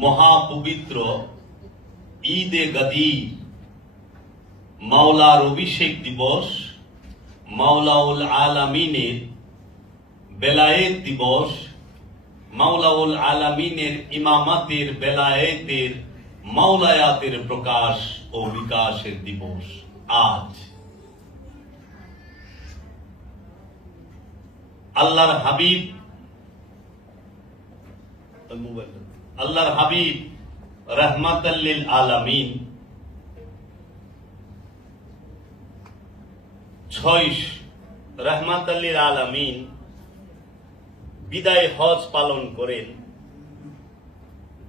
মহাপবিত্র ঈদে গদির, মাওলার অভিষেক দিবস, মাওলাউল আলামিনের বেলায়েত দিবস, মাওলাউল আলামিনের ইমামাতের বেলায়েতের মাওলায়াতের প্রকাশ ও বিকাশের দিবস আজ। আল্লাহর হাবিব রাহমাতাল লিল আলামিন 6 রাহমাতাল লিল আলামিন বিদায় হজ পালন করেন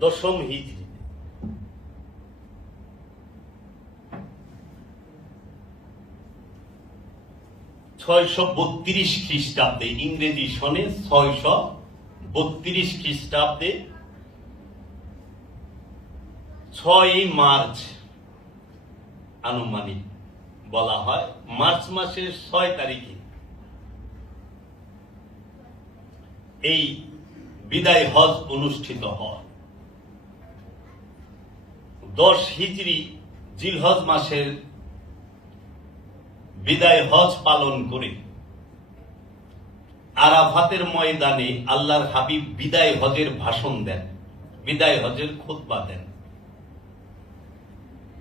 10ম হিজরি। 632 খ্রিস্টাব্দে, ইংরেজি সনে 632 খ্রিস্টাব্দে 6 মার্চ আনুমানিক বলা হয়, মার্চ মাসের 6 তারিখে এই বিদায় হজ অনুষ্ঠিত হয়। 10 হিজরি জিলহজ মাসের বিদায় হজ পালন করে আরাফাতের ময়দানে আল্লাহর হাবিব বিদায় হজের ভাষণ দেন, বিদায় হজের খুতবা দেন।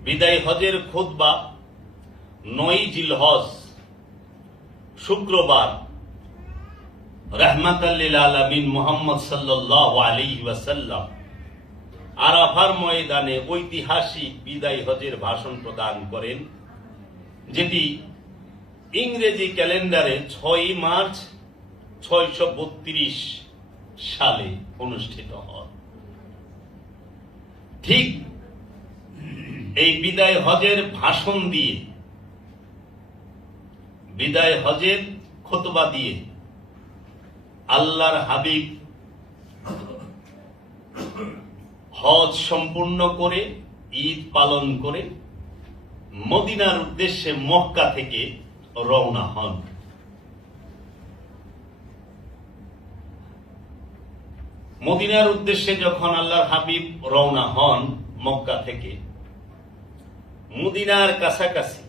বিদায় হজের খুতবা 9 জিলহজ শুক্রবার রাহমাতাল লিল আলামিন মুহাম্মদ সাল্লাল্লাহু আলাইহি ওয়াসাল্লাম আরাফার ময়দানে ঐতিহাসিক বিদায় হজের ভাষণ প্রদান করেন, যেটি ইংরেজি ক্যালেন্ডারে 6 মার্চ 632 সালে অনুষ্ঠিত হয়। ঠিক এই বিদায় হজের ভাষণ দিয়ে, বিদায় হজের খুতবা দিয়ে আল্লাহর হাবিব হজ সম্পূর্ণ করে ঈদ পালন করে মদিনার উদ্দেশ্যে মক্কা থেকে রওনা হন। মদিনার উদ্দেশ্যে যখন আল্লাহর হাবিব রওনা হন মক্কা থেকে, মদিনার কাছাকাছি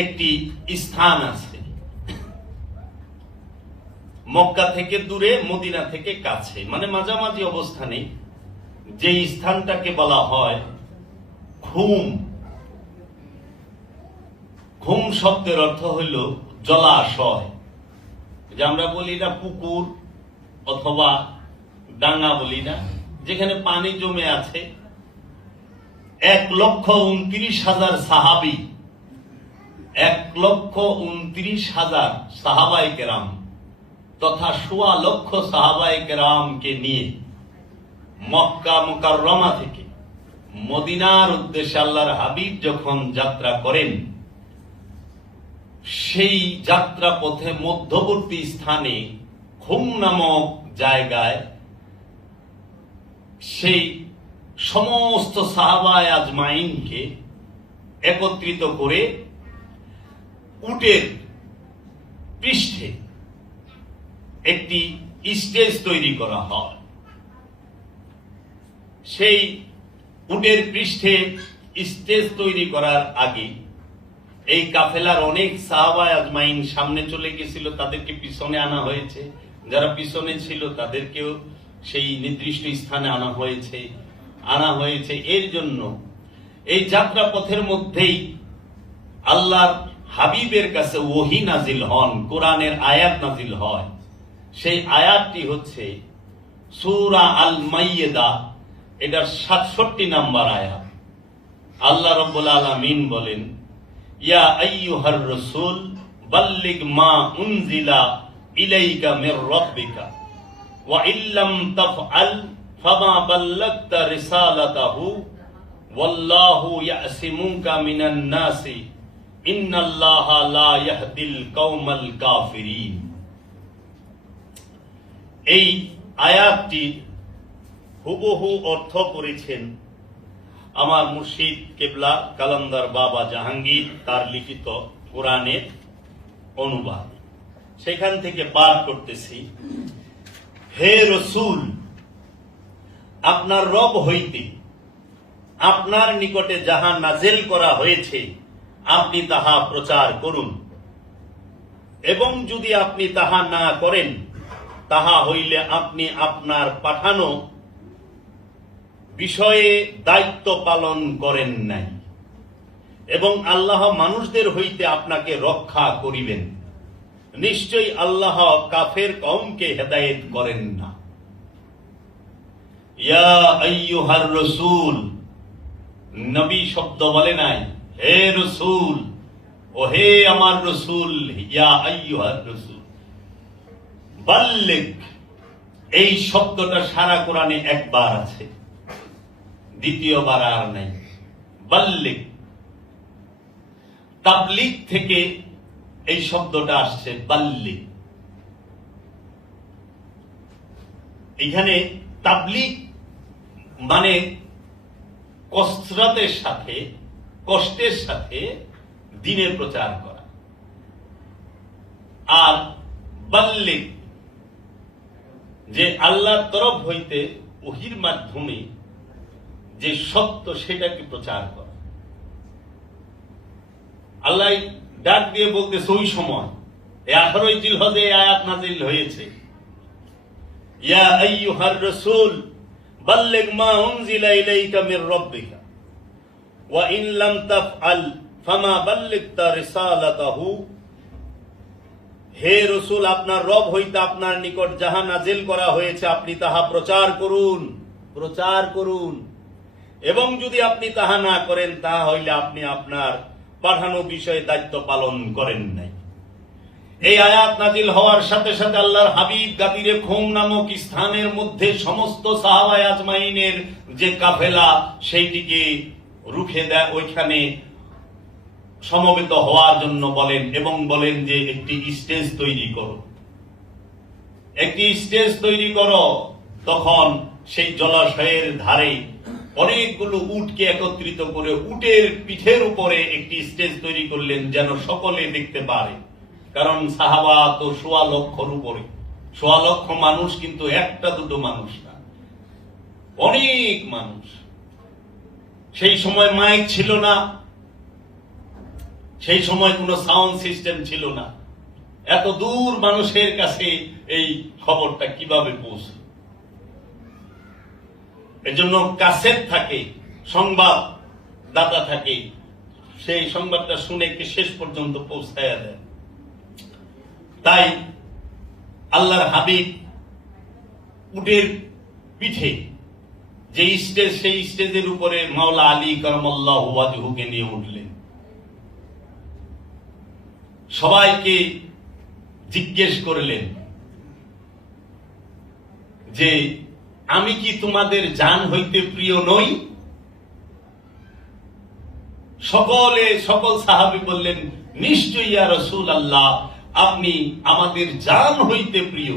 একটি স্থান আছে, মক্কা থেকে দূরে মদিনা থেকে কাছে, মানে মাঝামাঝি অবস্থানে, যে স্থানটাকে বলা হয় খুম। খুম শব্দের অর্থ হইল জলাশয়, যে আমরা বলি না পুকুর অথবা ডাঙ্গা বলি না, যেখানে পানি জমে আছে। 1,29,000 সাহাবী, 1,29,000 সাহাবায়ে কেরাম তথা 1.25 লক্ষ সাহাবায়ে কেরামকে নিয়ে মক্কা মুকাররমা থেকে মদিনার উদ্দেশ্যে আল্লাহর হাবিব যখন যাত্রা করেন, সেই যাত্রা পথে মধ্যবর্তী স্থানে খুম নামক জায়গায় সেই সমস্ত সাহাবায়ে আজমাইনকে একত্রিত করে উটের পৃষ্ঠে একটি স্টেজ তৈরি করা হয়। সেই উটের পৃষ্ঠে স্টেজ তৈরি করার আগে এই কাফেলার অনেক সাহাবায়ে আজমাইন সামনে চলে গেছিল, তাদেরকে পিছনে আনা হয়েছে। যারা পিছনে ছিল তাদেরকেও সেই নির্দিষ্ট স্থানে আনা হয়েছে। এর জন্য এই যাত্রা পথের মধ্যেই আল্লাহর হাবিবের কাছে ওহী নাজিল হন, কোরআনের আয়াত নাজিল হয়। সেই আয়াতটি হচ্ছে সূরা আল মাইদা, এটার 67 নম্বর আয়াত। আল্লাহ রাব্বুল আলামিন বলেন, ইয়া আইয়ুহার রাসূল বাল্লিগ মা উনজিলা ইলাইকা মির রাব্বিকা ওয়া ইল্লাম তাফআল ফামা বাল্লাগতা রিসালাতাহু ওয়াল্লাহু ইয়াসিমুকা মিনান নাসি ইন্নাল্লাহা লা ইয়াহদিল কওমাল কাফিরিন। এই আয়াতটি হুবহু অর্থ করেছেন আমার মুর্শিদ কেবলা কালান্দার বাবা জাহাঙ্গীর, তার লিখিত কোরআনের অনুবাদ। সেখান থেকে পাঠ করতেছি। হে রসূল, আপনার রব হইতে আপনার নিকটে যাহা নাজেল করা হয়েছে আপনি তাহা প্রচার করুন, এবং যদি আপনি তাহা না করেন তাহা হইলে আপনি আপনার পাঠানো বিষয়ে দায়িত্ব পালন করেন নাই, এবং আল্লাহ মানুষদের হইতে আপনাকে রক্ষা করিবেন। নিশ্চয়ই আল্লাহ কাফের কওমকে হেদায়েত করেন না। ইয়া আইয়ুহার রাসূল, নবী শব্দ বলে নাই, হে রাসূল, ও হে আমার রাসূল। ইয়া আইয়ুহার রাসূল, বাল্লিগ, এই শব্দটা সারা কোরআনে একবার আছে, দ্বিতীয়বার আর নাই। বাল্লিগ, তাবলীগ থেকে এই শব্দটা আসছে, বাল্লিগ। এখানে তাবলীগ মানে কসরতের সাথে, কষ্টের সাথে দ্বীনের প্রচার করা, আর বাল্লিগ যে আল্লাহর তরফ হইতে ওহীর মাধ্যমে যে সত্য সেটাকে প্রচার করা। আল্লাহ ডাক দিয়ে বলতেছে ওই সময় 18 জিলহজে এই আয়াত নাযিল হয়েছে, ইয়া আইয়ুহার রাসূল বাল্লিগ মা উনজিলা ইলাইকা মির রাব্বিকা ওয়া ইন লাম তাফআল ফামা বাল্লিগতা রিসালাতাহু। হে রাসূল, আপনার রব হইতে আপনার নিকট যাহা নাযিল করা হয়েছে আপনি তাহা প্রচার করুন, প্রচার করুন, এবং যদি আপনি তাহা না করেন তাহা হইলে আপনি আপনার পাঠানো বিষয়ে দায়িত্ব পালন করেন নাই। এই আয়াত নাজিল হওয়ার সাথে সাথে আল্লাহর হাবিব গাদিরে খুম নামক স্থানের মধ্যে সমস্ত সাহাবায়ে আজমাইনের যে কাফেলা সেইটিকে রুখে দেয়, ওইখানে সমবেত হওয়ার জন্য বলেন, এবং বলেন যে একটি স্টেজ তৈরি করো, একটি স্টেজ তৈরি করো। তখন সেই জলাশয়ের ধারে অনেকগুলো উটকে একত্রিত করে উটের পিঠের উপরে একটি স্টেজ তৈরি করলেন, যেন সকলে দেখতে পারে। কারণ সাহাবা তো 1.25 লক্ষর উপরে, 1.25 লক্ষ মানুষ, কিন্তু একটা দুটো মানুষ না, অনেক মানুষ। সেই সময় মাইক ছিল না, সেই সময় কোনো সাউন্ড সিস্টেম ছিল না, এত দূর মানুষের কাছে এই খবরটা কিভাবে পৌঁছে? এজন্য কাসেট থাকে, সংবাদদাতা থাকে, সেই সংবাদটা শুনে কে শেষ পর্যন্ত পৌঁছায়া দেয়। তাই আল্লাহর হাবিব উটের পিঠে যে স্টেজ, সেই স্টেজের উপরে মাওলা আলী কারামাল্লাহু ওয়াজহুকে নিয়ে উঠলেন। সবাইকে জিজ্ঞেস করলেন যে আমি কি তোমাদের জান হইতে প্রিয় নই? সকল সাহাবী বললেন, নিশ্চয়ই ইয়া রাসূলুল্লাহ, আপনি আমাদের জান হইতে প্রিয়।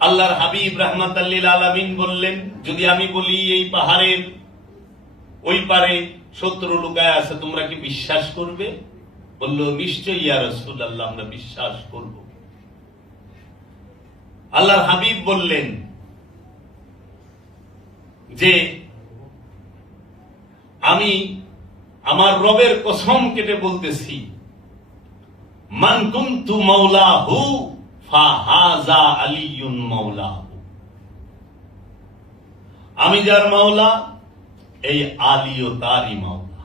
আল্লাহর হাবিব রাহমাতাল লিল আলামিন বললেন, যদি আমি বলি এই পাহাড়ের ওই পারে শত্রু লুকায় আছে, তোমরা কি বিশ্বাস করবে? বলল, নিশ্চয়ই ইয়া রাসূলুল্লাহ, আমরা বিশ্বাস করব। আল্লাহর হাবিব বললেন যে আমি আমার রবের কসম কেটে বলতেছি, মান কুনতু মাওলাহু ফাহাযা আলিয়ুন মাওলাহু, আমি যার মাওলা এই আলীও তারই মাওলা।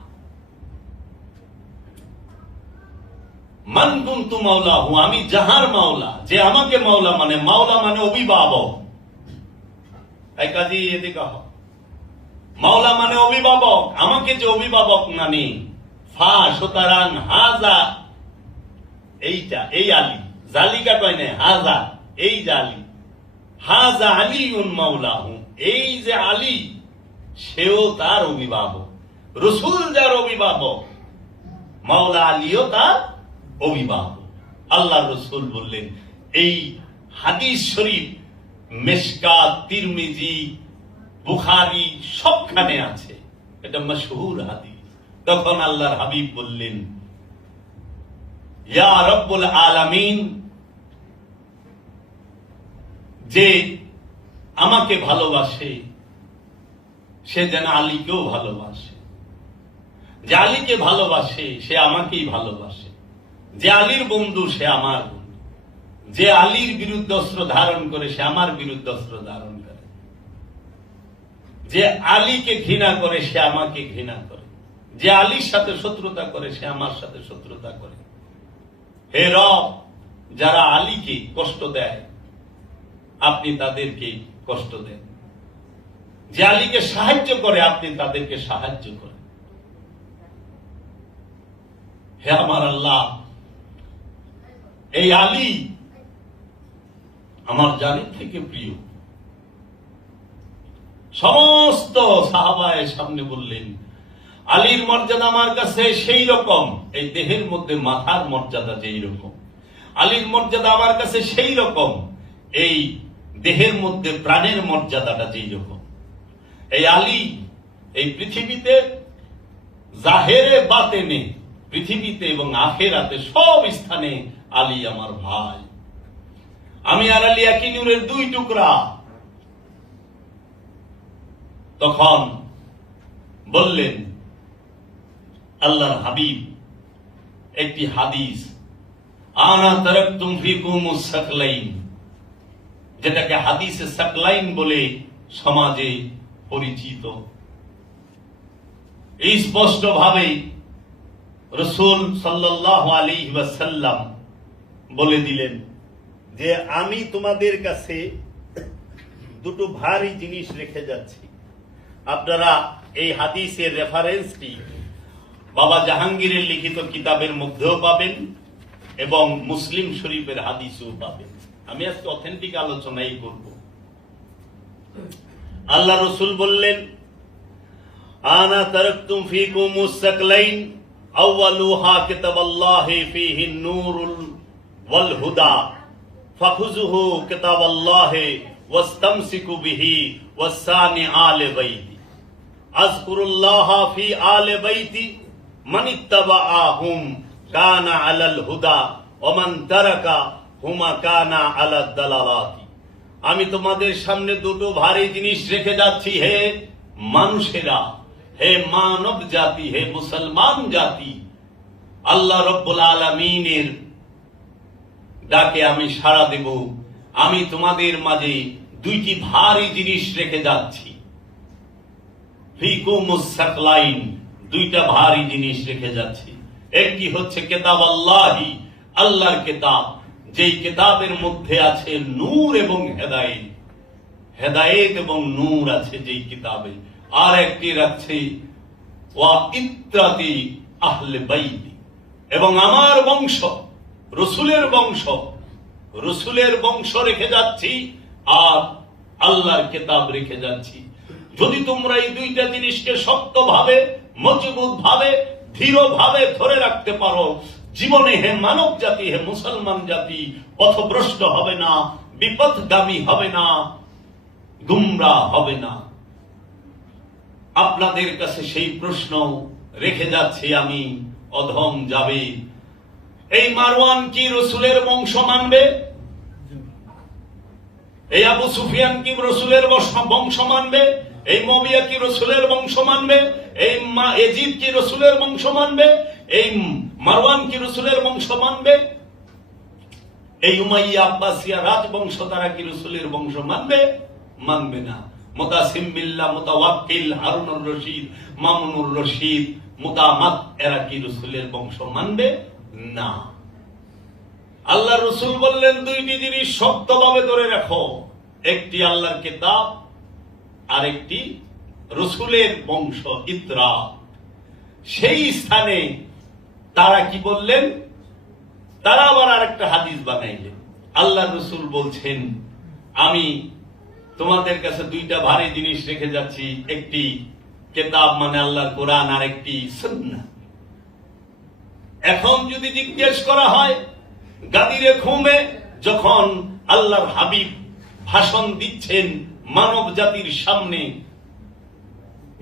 মান কুনতু মাওলাহু, আমি যাহার মাওলা, যে আমাকে মাওলা মানে, মাওলা মানে অভিভাবক। এই কাজী এদিকে মাওলা মানে অভিভাবক, আমাকে যে অভিভাবক মানে, ফা সুতরাং হাজা, এইটা এই আলী, জালিকা কয় না, হাজা এই যে আলী, হাজা আলিউন মাওলাহু, এই যে আলী সেও তার অভিভাবক। রাসূল যার অভিভাবক, মাওলা আলীও তার অভিভাবক। আল্লাহ রাসূল বললেন, এই হাদিস শরীফ মিশকাত, তিরমিজি, বুখারী সবখানে আছে, এটা মাশহুর হাদিস। তখন আল্লাহর হাবিব বললেন, ইয়া রব্বুল আলামিন, যে আমাকে ভালোবাসে সে যেন আলীকেও ভালোবাসে, যে আলীকে ভালোবাসে সে আমাকেই ভালোবাসে, যে আলীর বন্ধু সে আমার বন্ধু, যে আলীর বিরুদ্ধে অস্ত্র ধারণ করে সে আমার বিরুদ্ধে অস্ত্র ধারণ করে, যে আলীকে ঘৃণা করে সে আমাকে ঘৃণা করে, যে আলীর সাথে শত্রুতা করে সে আমার সাথে শত্রুতা করে। হে রব, যারা আলীকে কষ্ট দেয় আপনি তাদেরকে কষ্ট দেন, যে আলীকে সাহায্য করে আপনি তাদেরকে সাহায্য করেন। হে আমার আল্লাহ, এই আলী আমার জানের থেকে প্রিয়। সমস্ত সাহাবায়ের সামনে বললেন, আলীর মর্যাদা আমার কাছে সেই রকম, এই দেহের মধ্যে মাথার মর্যাদা যেই রকম, আলীর মর্যাদা আমার কাছে সেই রকম, এই দেহের মধ্যে প্রাণের মর্যাদাটা যেই রকম। এই আলী এই পৃথিবীতে জাহেরে বাতেনে, পৃথিবীতে এবং আখেরাতে সব স্থানে আলী আমার ভাই। আমি আর আলী একই নূরের দুই টুকরা। তখন বললেন আল্লাহর হাবিব একটি হাদিস, আনা তারাকতুম ফিকুমুস সাকলাইন, যেটাকে হাদিসে সাকলাইন বলে সমাজে পরিচিত। এই স্পষ্ট ভাবে রাসূল সাল্লাল্লাহু আলাইহি ওয়াসাল্লাম বলে দিলেন যে আমি তোমাদের কাছে দুটো ভারী জিনিস রেখে যাচ্ছি। আপনারা এই হাদিসের রেফারেন্সটি বাবা জাহাঙ্গীরের লিখিত কিতাবের মধ্যেও পাবেন এবং মুসলিম শরীফের হাদিসও পাবেন। আমি আজকে অথেন্টিক আলোচনাই করব। আল্লাহ রসুল বললেন, আনা তারাকতুম ফিকুমুস সাকলাইন আউয়ালুহা কিতাবাল্লাহি ফীহি নূরুল ওয়াল হুদা ফাখুযুহু কিতাবাল্লাহি ওয়াস্তামসিকু বিহি ওয়াসানি আলে বাইতি আযকুরুল্লাহ ফি আলে বাইতি মান ইত্তাবাআহুম কানা আলাল হুদা ওয়া মান তারাকা হুমা কানা আলাদ দালালাতি। আমি তোমাদের সামনে দুটো ভারী জিনিস রেখে যাচ্ছি, হে মানুষেরা, হে মানব জাতি, হে মুসলমান জাতি। আল্লাহ রব্বুল আলামিনের ডাকে আমি সাড়া দেব। আমি তোমাদের মাঝে দুইটি ভারী জিনিস রেখে যাচ্ছি। ফিকুমুস সাকলাইন, দুইটা ভারী জিনিস রেখে যাচ্ছি। একটি হচ্ছে কিতাব আল্লাহি, আল্লাহর কিতাব, যেই কিতাবের মধ্যে আছে নূর এবং হেদায়েত, হেদায়েত এবং নূর আছে যেই কিতাবে। আর একটি রাখছে ওয়া ইত্রাতি আহলে বাইতি, এবং আমার বংশ, রসুলের বংশ, রসুলের বংশ রেখে যাচ্ছি আর আল্লাহর কিতাব রেখে যাচ্ছি। যদি তোমরা এই দুইটা জিনিসকে শক্তভাবে, মজবুত ভাবে, দৃঢ় ভাবে ধরে রাখতে পারো, জীবনে হে মানব জাতি, হে মুসলমান জাতি পথভ্রষ্ট হবে না, বিপথগামী হবে না, গুমরাহ হবে না। আপনাদের কাছে সেই প্রশ্ন রেখে যাচ্ছি আমি, অধম যাবে। এই মারওয়ান কি রসুলের বংশ মানবে? এই আবু সুফিয়ান কি রসুলের বংশ মানবে? এই মুয়াবিয়া কি রসুলের বংশ মানবে? এই ইয়াজিদ কি রসুলের বংশ মানবে? এই মারওয়ান কি রসুলের বংশ মানবে? এই উমাইয়া আব্বাসিয়া রাজবংশ তারা কি রসুলের বংশ মানবে? মানবে না। মুতাসিম বিল্লাহ, মুতাওয়াক্কিল, হারুনুর রশিদ, মামুনুর রশিদ, মুতামাদ, এরা কি রসুলের বংশ মানবে? না। আল্লাহ রসুল বললেন দুইটি জিনিস শক্তভাবে ধরে রাখো, একটি আল্লাহর কিতাব আর একটি রসুলের বংশ ইতরা। সেই স্থানে তারা কি বললেন? তারা আবার আরেকটা হাদিস বানাইলেন। আল্লাহ রসুল বলছেন, আমি তোমাদের কাছে দুইটা ভারী জিনিস রেখে যাচ্ছি, একটি কিতাব মানে আল্লাহর কোরআন আর একটি সুন্নাহ। এখন যদি জিজ্ঞেস করা হয় গাদিরে ঘুমে যখন আল্লাহর হাবিব ভাষণ দিচ্ছেন মানব জাতির সামনে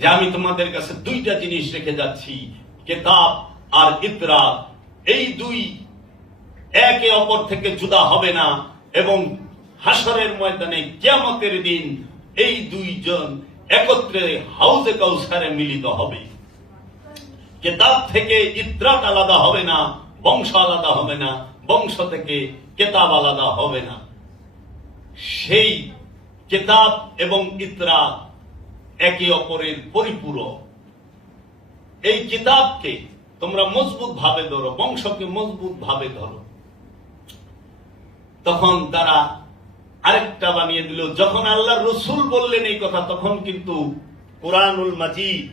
যে আমি তোমাদের কাছে দুইটা জিনিস রেখে যাচ্ছি, কিতাব আর ইতরা, এই দুই একে অপর থেকে জুদা হবে না এবং হাসরের ময়দানে কিয়ামতের দিন এই দুইজন একত্রে হাউজে কাউসারে মিলিত হবে। কিতাব থেকে ইত্রাত আলাদা হবে না, বংশ আলাদা হবে না, বংশ থেকে কিতাব আলাদা হবে না। সেই কিতাব এবং ইত্রাত একে অপরের পরিপূরক। এই কিতাবকে তোমরা মজবুত ভাবে ধরো, বংশকে মজবুত ভাবে ধরো। তখন তারা আরেকটা বানিয়ে দিল। যখন আল্লাহ রসুল বললেন এই কথা, তখন কিন্তু কুরআনুল মাজিদ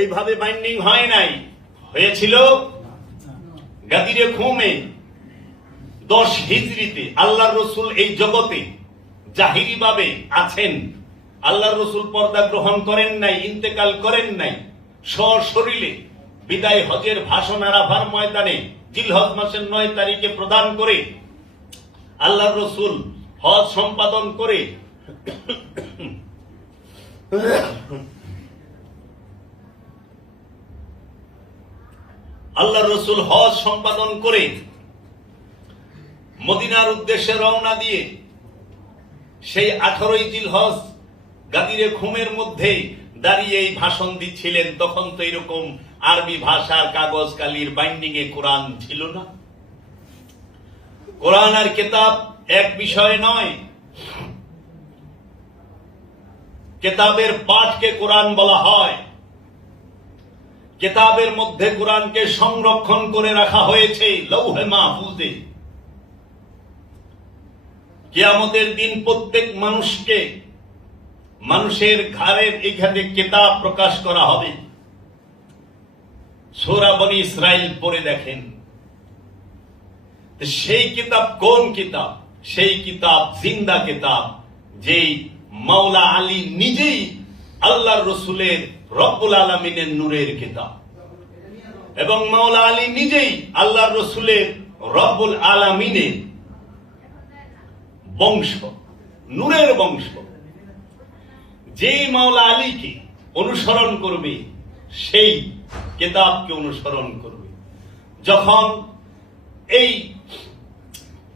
এইভাবে বাইন্ডিং হয় নাই, হয়েছিল গাদিরে খুমে 10 হিজরিতে। আল্লাহ রসুল এই জগতে জাহিরি ভাবে আছেন। আল্লাহ রসুল পর্দা গ্রহণ করেন নাই, ইন্তেকাল করেন নাই। সশরীরে বিদায় হজের ভাষণ আরাফার ময়দানে জিলহজ মাসের 9 তারিখে প্রদান করে আল্লাহ রসুল হজ সম্পাদন করে মদিনার উদ্দেশ্যে রওনা দিয়ে সেই 18ই জিলহজ গাদিরে খুমের মধ্যে দাঁড়িয়ে এই ভাষণ দিচ্ছিলেন। তখন তো এরকম আরবি ভাষার কাগজ কালির বাইন্ডিং এ কোরআন ছিল না। কোরআন আর কিতাব এক বিষয় নয়। কিতাবের পাঠকে কোরআন বলা হয়। কিতাবের মধ্যে কোরআনকে সংরক্ষণ করে রাখা হয়েছে লৌহে মাহফুজে। কিয়ামতের দিন প্রত্যেক মানুষকে, মানুষের ঘরের এখানে কিতাব প্রকাশ করা হবে। সূরা বনী ইসরাইল পড়ে দেখেন। সেই কিতাব কোন কিতাব? সেই কিতাব জিন্দা কিতাব, যেই মাওলা আলী নিজেই আল্লাহর রসুলের রব্বুল আলামিনের নূরের কিতাব, এবং মাওলা আলী নিজেই আল্লাহর রসুলের রব্বুল আলামিনের বংশ, নূরের বংশ। যেই মাওলা আলীকে অনুসরণ করবে সেই কিতাবকে অনুসরণ করবে। যখন এই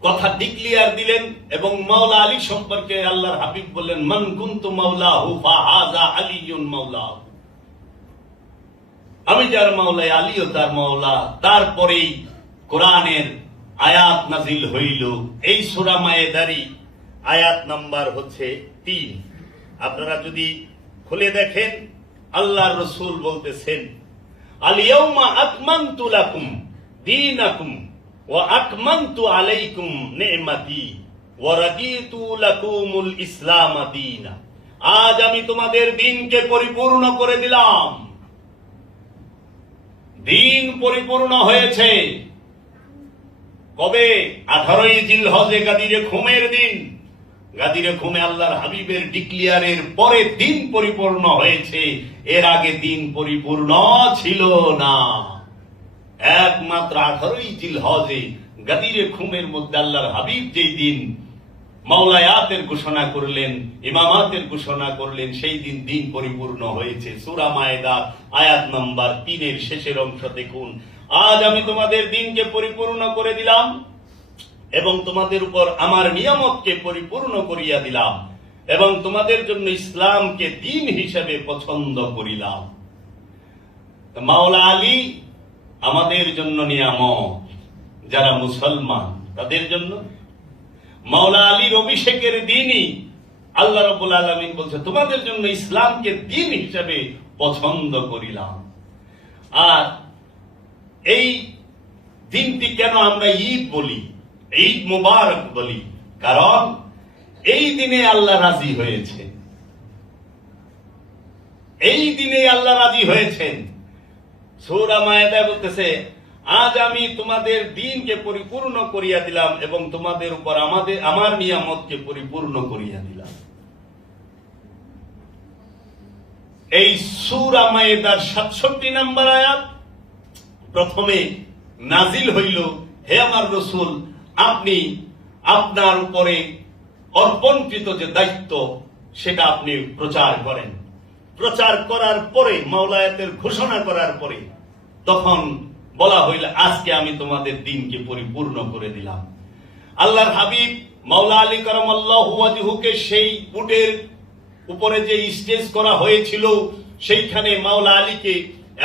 কথা ডিক্লিয়ার দিলেন এবং মাওলা আলী সম্পর্কে আল্লাহর হাবিব বললেন, মান কুনতু মাওলাহু ফাহাযা আলিয়ুন মাওলাহু, আমি যার মাওলা আলীও তার মাওলা। তারপরেই কোরআনের আয়াত নাজিল হইল। এই সূরা মায়েদারি আয়াত নাম্বার হচ্ছে 3। আপনারা যদি খুলে দেখেন, আল্লাহর রাসূল বলতেছেন, আল ইয়াউমা আকমালতু লাকুম দীনাকুম ওয়া আকমালতু আলাইকুম নি'মাতি ওয়া রাদিতু লাকুমুল ইসলাম দীনা। আজ আমি তোমাদের দিনকে পরিপূর্ণ করে দিলাম। দিন পরিপূর্ণ হয়েছে কবে? 18ই জিলহজে গাদিরে খুমের দিন। গাদিরে খুমে আল্লাহর হাবিবের ডিক্লিয়ারের পরে দিন পরিপূর্ণ হয়েছে। এর আগে দিন পরিপূর্ণ ছিল না। একমাত্র 18ই জিলহজে গাদিরে খুমের মধ্যে আল্লাহর হাবিব যেই দিন মাওলায়াতের ঘোষণা করলেন, ইমামাতের ঘোষণা করলেন, সেই দিন দিন পরিপূর্ণ হয়েছে। সূরা মায়েদা আয়াত নাম্বার 3 শেষের অংশ দেখুন। আজ আমি তোমাদের দিনকে পরিপূর্ণ করে দিলাম এবং তোমাদের উপর আমার নিয়ামতকে পরিপূর্ণ করিয়া দিলাম এবং তোমাদের জন্য ইসলামকে দিন হিসেবে পছন্দ করিলাম। মাওলা আলী আমাদের জন্য নিয়ামত, যারা মুসলমান তাদের জন্য। মাওলা আলীর অভিষেকের দিনই আল্লাহ রাব্বুল আলামিন বলছে, তোমাদের জন্য ইসলামকে দিন হিসেবে পছন্দ করিলাম। আর এই দিনটি কেন আমরা ঈদ বলি, ঈদ মুবারক বলি? কারণ এই দিনে আল্লাহ রাজি হয়েছেন। এই দিনে আল্লাহ রাজি হয়েছেন। সূরা মায়েদা বলতেছে, আজ আমি তোমাদের দিনকে পরিপূর্ণ করিয়া দিলাম এবং তোমাদের উপর আমার নিয়ামতকে পরিপূর্ণ করিয়া দিলাম। এই সূরা মায়েদার 67 নম্বর আয়াত প্রথমে নাজিল হইল, হে আমার রাসূল, আপনি আপনার উপরে অর্পণকৃত যে দায়িত্ব সেটা আপনি প্রচার করেন। প্রচার করার পরে, মাওলায়াতের ঘোষণা করার পরে তখন বলা হইল, আজকে আমি তোমাদের দিনকে পরিপূর্ণ করে দিলাম। আল্লাহর হাবিব মাওলা আলী কারামাল্লাহু ওয়াজহুকে সেই উটের উপরে যে স্টেজ করা হয়েছিল সেইখানে মাওলা আলীকে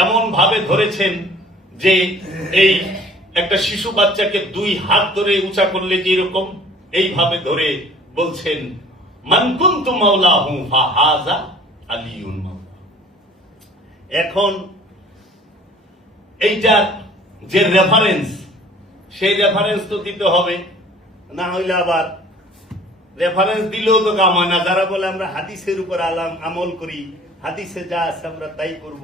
এমন ভাবে ধরেছেন যে এই একটা শিশু বাচ্চাকে দুই হাত ধরে উঁচা করলে যেরকম এইভাবে ধরে বলছেন, মান কুনতু মাওলাহু ফাহাযা আলিয়ুন মাওলা। এখন এইটার যে রেফারেন্স, সেই রেফারেন্স তো দিতে হবে, না হইলে আবার রেফারেন্স দিলেও তো কাম হয় না। যারা বলে আমরা হাদিসের উপর আমল করি, হাদিসে যা আছে আমরা তাই করব,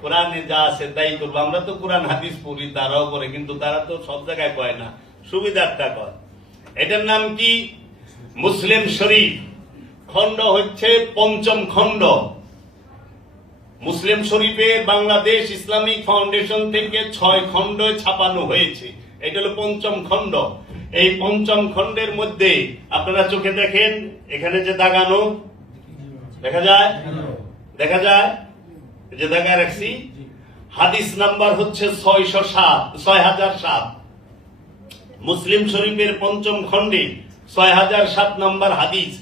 কোরআনে যা আছে তাই করবো, আমরা তো কোরআন হাদিস পড়ি, তারাও করে, কিন্তু তারা তো সব জায়গায় কয় না, সুবিধারটা কয়। এটার নাম কি? মুসলিম শরীফ, খণ্ড হচ্ছে পঞ্চম খণ্ড। মুসলিম শরীফে বাংলাদেশ ইসলামিক ফাউন্ডেশন থেকে 6 খণ্ড ছাপানো হয়েছে, এটা হলো পঞ্চম খণ্ড। এই পঞ্চম খণ্ডের মধ্যে আপনারা চোখে দেখেন, এখানে যে দাগানো দেখা যায়, দেখা যায় যে দাগা রাখছি, হাদিস নাম্বার হচ্ছে 6007। মুসলিম শরীফের পঞ্চম খণ্ডে 6007 নম্বর হাদিস।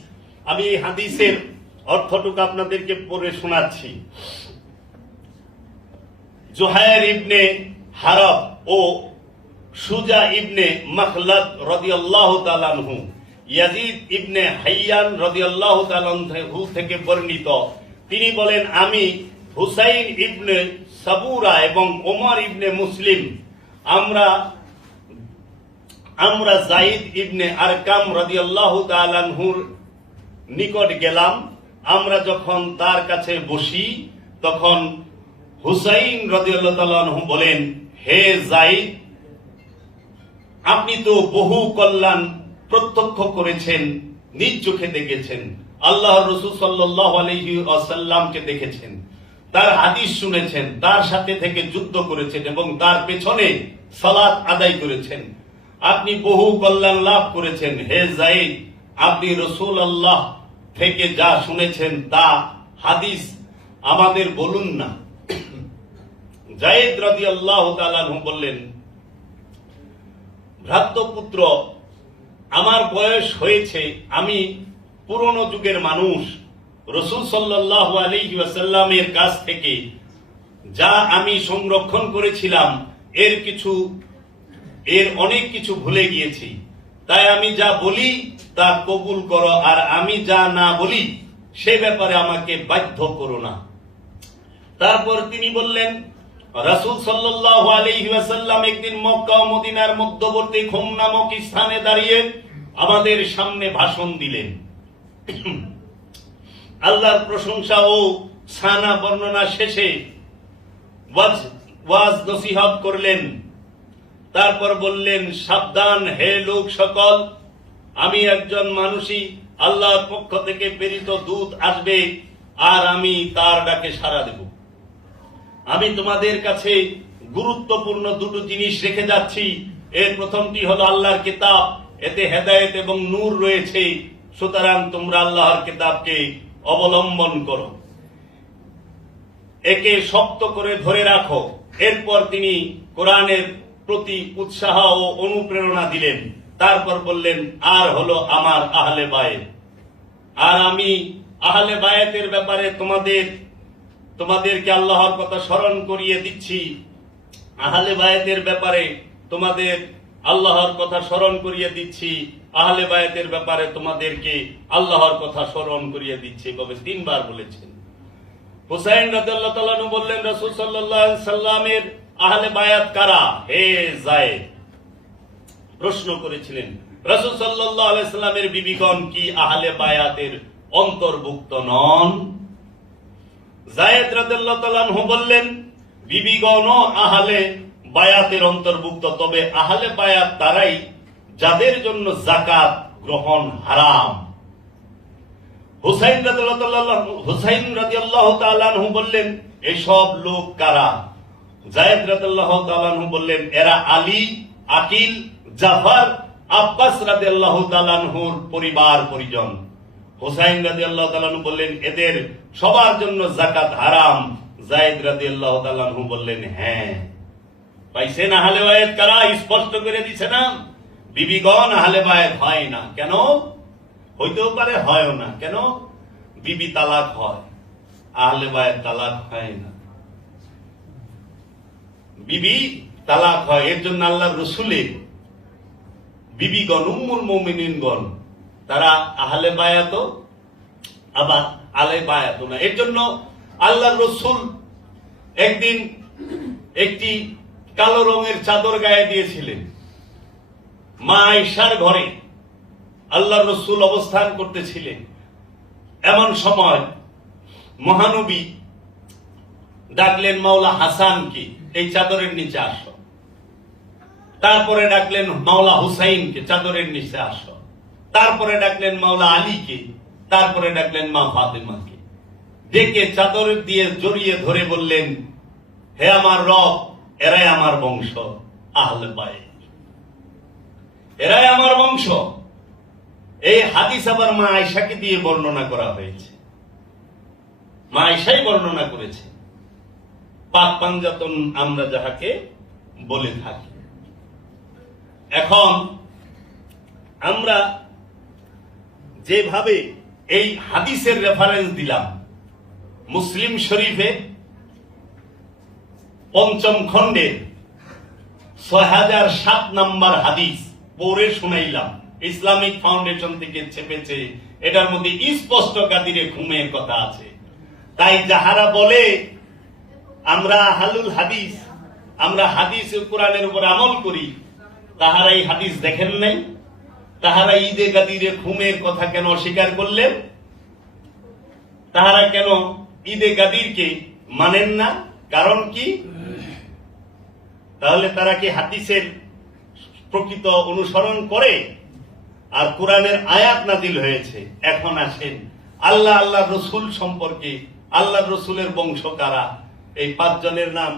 আমি এই হাদিসের অর্থটুকু আপনাদেরকে পড়ে শোনাচ্ছি। জুহাইর ইবনে হারব ও সুজা ইবনে মখলদ রাদিয়াল্লাহু তাআলা আনহু, ইয়াজিদ ইবনে হাইয়ান রাদিয়াল্লাহু তাআলা আনহু থেকে বর্ণিত, তিনি বলেন, আমি হুসাইন ইবনে সাবুরা এবং ওমর ইবনে মুসলিম আমরা যায়েদ ইবনে আরকাম রাদিয়াল্লাহু তাআলা আনহুর নিকট গেলাম। আমরা যখন তার কাছে বসি তখন হুসাইন রাদিয়াল্লাহু তাআলা আনহু বলেন, হে যায়েদ, আপনি তো বহু কল্যাণ প্রত্যক্ষ করেছেন, নিজ চোখে দেখেছেন, আল্লাহর রাসূল সাল্লাল্লাহু আলাইহি ওয়াসাল্লামকে দেখেছেন, তার হাদিস শুনেছেন, তার সাথে থেকে যুদ্ধ করেছেন এবং তার পেছনে সালাত আদায় করেছেন। আপনি বহু কল্যাণ লাভ করেছেন। হে যায়েদ, আপনি রাসূলুল্লাহ থেকে যা শুনেছেন তা হাদিস আমাদের বলুন না। যায়েদ রাদিয়াল্লাহু তাআলা আনহু বললেন, ভ্রাতৃপুত্র, আমার বয়স হয়েছে, আমি পুরনো যুগের মানুষ, রাসূল সাল্লাল্লাহু আলাইহি ওয়াসাল্লামের কাছ থেকে যা আমি সংরক্ষণ করেছিলাম এর অনেক কিছু ভুলে গিয়েছি, তাই আমি যা বলি তা কবুল করো, আর আমি যা না বলি সে ব্যাপারে আমাকে বাধ্য করো না। তারপর তিনি বললেন, রাসূল সাল্লাল্লাহু আলাইহি ওয়াসাল্লাম একদিন মক্কা ও মদিনার মধ্যবর্তী খুম নামক স্থানে দাঁড়িয়ে আমাদের সামনে ভাষণ দিলেন। আল্লাহর প্রশংসা ও সানা বর্ণনা শেষে ওয়াজ নসিহত করলেন। তারপর বললেন, সাবধান হে লোক সকল, আমি একজন মানুষই, আল্লাহর পক্ষ থেকে প্রেরিত দূত আসবে আর আমি তার ডাকে সাড়া দেব। আমি তোমাদের কাছে গুরুত্বপূর্ণ দুটো জিনিস রেখে যাচ্ছি। এর প্রথমটি হলো আল্লাহর কিতাব, এতে হেদায়েত এবং নূর রয়েছে, সুতরাং তোমরা আল্লাহর কিতাবকে অবলম্বন করো, একে শক্ত করে ধরে রাখো। এরপর তিনি কোরআনের প্রতি উৎসাহ ও অনুপ্রেরণা দিলেন। তারপর বললেন, আর হলো আমার আহলে বায়েত, আর আমি আহলে বায়েতের ব্যাপারে তোমাদেরকে আল্লাহর কথা স্মরণ করিয়ে দিচ্ছি। আহলে বায়েতের ব্যাপারে তোমাদের আল্লাহর কথা স্মরণ করিয়ে দিচ্ছি, আহলে বায়েতের ব্যাপারে তোমাদেরকে আল্লাহর কথা স্মরণ করিয়ে দিচ্ছি, এভাবে 3 বার বলেছেন। হুসাইন রাদিয়াল্লাহু তাআলা আনহু বললেন, রাসূল সাল্লাল্লাহু আলাইহি সাল্লামের আহলে বায়াত কারা? হে যায়েদ, প্রশ্ন করেছিলেন, রাসূল সাল্লাল্লাহু আলাইহি সাল্লামের বিবিগণ কি আহলে বায়াতের অন্তর্ভুক্ত নন? যায়েদ রাদিয়াল্লাহু তাআলা আনহু বললেন, বিবিগণও আহলে বায়াতের অন্তর্ভুক্ত, তবে আহলে বায়াত তারাই যাদের জন্য যাকাত গ্রহণ হারাম। হুসাইন রাদিয়াল্লাহু তাআলা আনহু বললেন, এসব লোক কারা? যায়েদ রাদিয়াল্লাহু তাআলা আনহু বললেন, এরা আলী, আকিল, জাফর, আব্বাস রাদিয়াল্লাহু তাআলা আনহুর পরিবার পরিজন। হুসাইন রাদিয়াল্লাহু তাআলা আনহু বললেন, এদের সবার জন্য যাকাত হারাম। যায়েদ রাদিয়াল্লাহু তাআলা আনহু বললেন, হ্যাঁ। পাইছেন আহলে বায়াত কারা? স্পষ্ট করে দিছে না। বিবিগণ আহলে বায়াত হয় না কেন? হইতেও পারে, হয়ও না কেন? বিবি তালাক হয়, আহলে বায়াত তালাক হয় না। বিবি তালাক হয়, এর জন্য আল্লাহর রাসূলের বিবিগণ, উম্মুল মুমিনিনগণ, তারা আহলে বায়াত আবার আলে বায়াত না। এর জন্য আল্লাহর রাসূল একদিন একটি কালো রঙের চাদর গায়ে দিয়েছিলেন। মা আয়েশার ঘরে আল্লাহর রাসূল অবস্থান করতেছিলেন। এমন সময় মহানবী ডাকলেন মাওলা হাসানকে, এই চাদরের নিচে আসো। তারপরে ডাকলেন মাওলা হুসাইনকে, চাদরের নিচে আসো। তারপরে ডাকলেন মাওলা আলীকে, তারপরে ডাকলেন মা ফাতেমাকে। ডেকে চাদর দিয়ে জড়িয়ে ধরে বললেন, হে আমার রব, এরাই আমার বংশ, আহলে বায়াত, এরাই আমার বংশ। এই হাদিস আবার মা আয়েশাকে দিয়ে বর্ণনা করা হয়েছে। মা আয়েশাই বর্ণনা করেছে, পাক পাঞ্জাতন আমরা যাহাকে বলে থাকি। এখন আমরা যেভাবে এই হাদিসের রেফারেন্স দিলাম, মুসলিম শরীফে ৫ম খণ্ডের ৬০০৭ নম্বর হাদিস পড়ে শুনাইলাম। ইসলামিক ফাউন্ডেশন থেকে ছেপেছে, এটার মধ্যে স্পষ্ট কাদিরে ঘুমের কথা আছে। তাই যাহারা বলে আমরা আহলুল হাদিস, আমরা হাদিস ও কোরআনের উপর আমল করি, তাহারা এই হাদিস দেখেন নাই। তাহারা ঈদে গাদিরে ঘুমের কথা কেন অস্বীকার করলেন? তাহারা কেন ঈদে গাদিরকে মানেন না? কারণ কি? তাহলে তারা কি হাদিসের প্রকৃত অনুসরণ করে? আর কোরআনের আয়াত নাযিল হয়েছে। এখন আসেন আল্লাহ আল্লাহ রসুল সম্পর্কে, আল্লাহ রসুলের বংশ কারা, এই 5 জনের নাম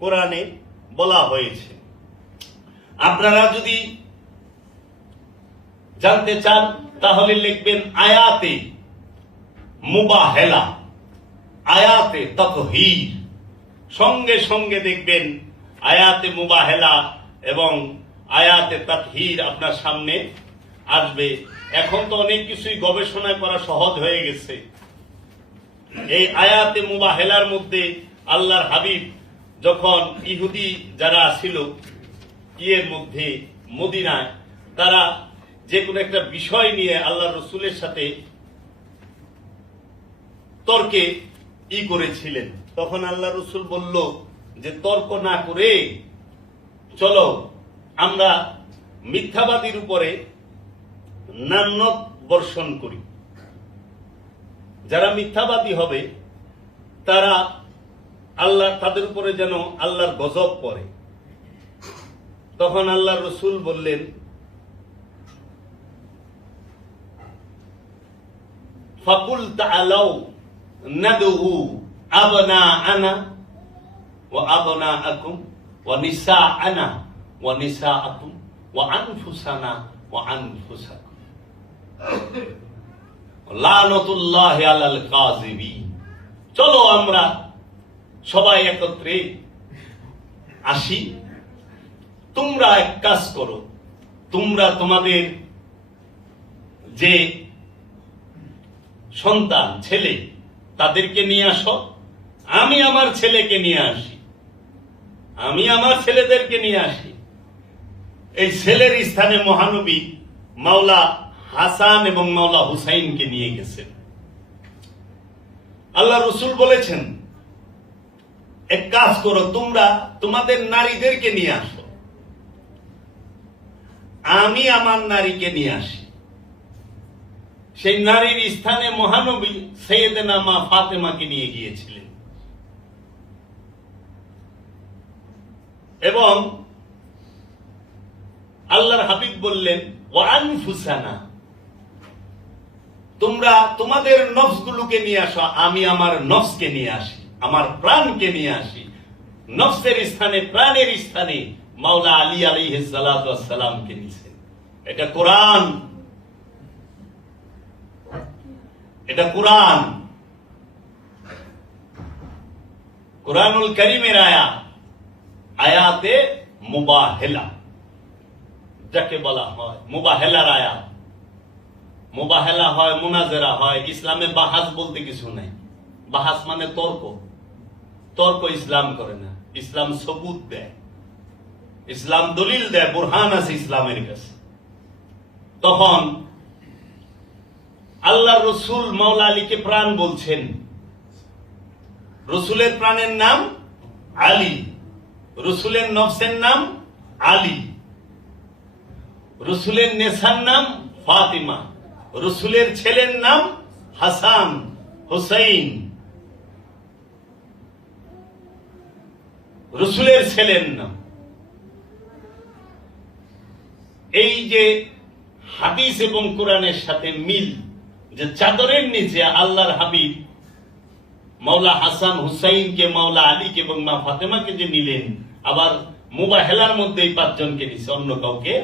কোরআনে বলা হয়েছে। আপনারা যদি জানতে চান তাহলে লিখবেন আয়াতে মুবাহেলা, আয়াতে তাতহীর, সঙ্গে সঙ্গে দেখবেন আয়াতে মুবাহেলা এবং আয়াতে তাতহীর আপনার সামনে আসবে। এখন তো অনেক কিছুই গবেষণা করা সহজ হয়ে গেছে। এই আয়াতে মুবাহেলার মধ্যে আল্লাহর হাবিব যখন ইহুদি যারা ছিল ইয়ের মধ্যে মদিনায়, তারা যে কোনো একটা বিষয় নিয়ে আল্লাহ রসুলের সাথে তর্কে করেছিলেন, তখন আল্লাহ রসুল বলল যে তর্ক না করে চলো আমরা মিথ্যাবাদীর উপরে নান্নত বর্ষণ করি। যারা মিথ্যাবাদী হবে তারা আল্লাহ, তাদের উপরে যেন আল্লাহর গজব পড়ে। তখন আল্লাহ রসুল বললেন, ফাকুল তাআলাউ নাদউ আবনাআনা ওয়া আবনাআকুম ওয়া নিসাআনা ওয়া নিসাআকুম ওয়া আনফুসানা ওয়া আনফুসাকুম লানাতুল্লাহি আলাল কাযিবিন। চলো আমরা সবাই একত্রে আসি, তোমরা এক কাজ করো, তোমরা তোমাদের যে সন্তান ছেলে তাদেরকে নিয়ে আসো, আমি আমার ছেলেকে নিয়ে আসি, আমি আমার ছেলেদেরকে নিয়ে আসি। এই ছেলের স্থানে মহানবী মাওলা হাসান এবং মাওলা হুসাইনকে নিয়ে গেছেন। আল্লাহ রসুল বলেছেন, এক কাজ করো, তোমরা তোমাদের নারীদেরকে নিয়ে আসো, আমি আমার নারীকে নিয়ে আসি। সেই নারীর স্থানে মহানবী সাইয়েদনা মা ফাতেমাকে নিয়ে গিয়েছিলেন এবং আল্লাহর হাবিব বললেন, ওয়া আনফুসানা, তোমরা তোমাদের নফসগুলোকে নিয়ে আসো, আমি আমার নফসকে নিয়ে আসি, আমার প্রাণকে নিয়ে আসি। নফসের স্থানে, প্রাণের স্থানে মাওলা আলী আলাইহিস সালাতু ওয়াস সালামকে নিয়েছেন। এটা কোরআন, এটা কোরআন, কোরআনুল কারীমের আয়াত, আয়াতে মুবাহেলা। যাকে বলা হয় মুবাহেলার আয়াত। মুবাহেলা হয়, মুনাজেরা হয়। ইসলামে বাহাস বলতে কিছু নাই। বাহাস মানে তর্ক। তর্ক ইসলাম করে না। ইসলাম সবুত দেয়, ইসলাম দলিল দেয়, বুরহান আছে ইসলামের কাছে। তখন আল্লাহ রসুল মাওলা আলীকে প্রাণ বলছেন। রসুলের প্রাণের নাম আলী, রসুলের নফসের নাম আলী, রসুলের নেশার নাম ফাতিমা, রসুলের ছেলের নাম হাসান, হুসাইন, রসুলের ছেলের নাম। এই যে হাদিস এবং কোরআনের সাথে মিল, যে চাদরের নিচে আল্লাহর হাবিব মাওলা হাসান হুসাইনকে, মাওলা আলীকে এবং মা ফাতেমাকে যে নিলেন, আবার মুবাহেলার মধ্যে এই 5 জনকে নিছে, অন্য কাউকে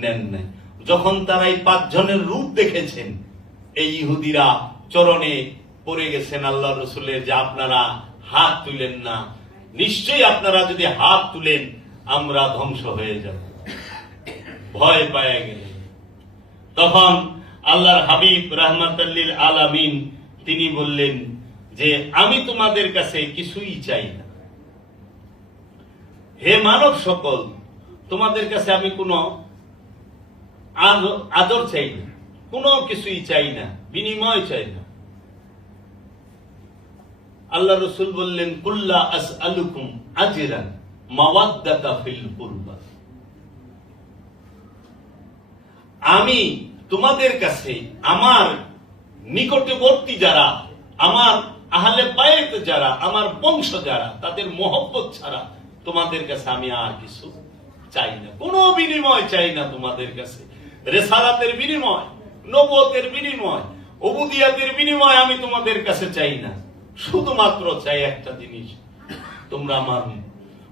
নেন নাই। যখন তারা এই 5 জনের রূপ দেখেছেন, এই ইহুদিরা চরণে পড়ে গেছেন আল্লাহ রসুলের, যে আপনারা হাত তুলেন না, নিশ্চয়ই আপনারা যদি হাত তুলেন আমরা ধ্বংস হয়ে যাব। ভয় পায় গেলেন। তখন আল্লাহর হাবিব রাহমাতাল লিল আলামিন তিনি বললেন যে আমি তোমাদের কাছে কিছুই চাই না, হে মানব সকল, তোমাদের কাছে আমি কোনো আদর চাই না, কোনো কিছুই চাই না, বিনিময় চাই না। আল্লাহ রসুল বললেন কুল্লা আসআলুকুম আজরান মাওয়াদ্দাতা ফিল কুরবা, আমি তোমাদের কাছে আমার নিকটবর্তী যারা, আমার আহলে বায়ত যারা, আমার বংশ যারা, তাদের মহব্বত ছাড়া তোমাদের কাছে আমি আর কিছু চাই না, কোনো বিনিময় চাই না তোমাদের কাছে। রেসালাতের বিনিময়, নবুয়তের বিনিময়, উবুদিয়াতের বিনিময় আমি তোমাদের কাছে চাই না। শুধুমাত্র চাই একটা জিনিস, তোমরা আমার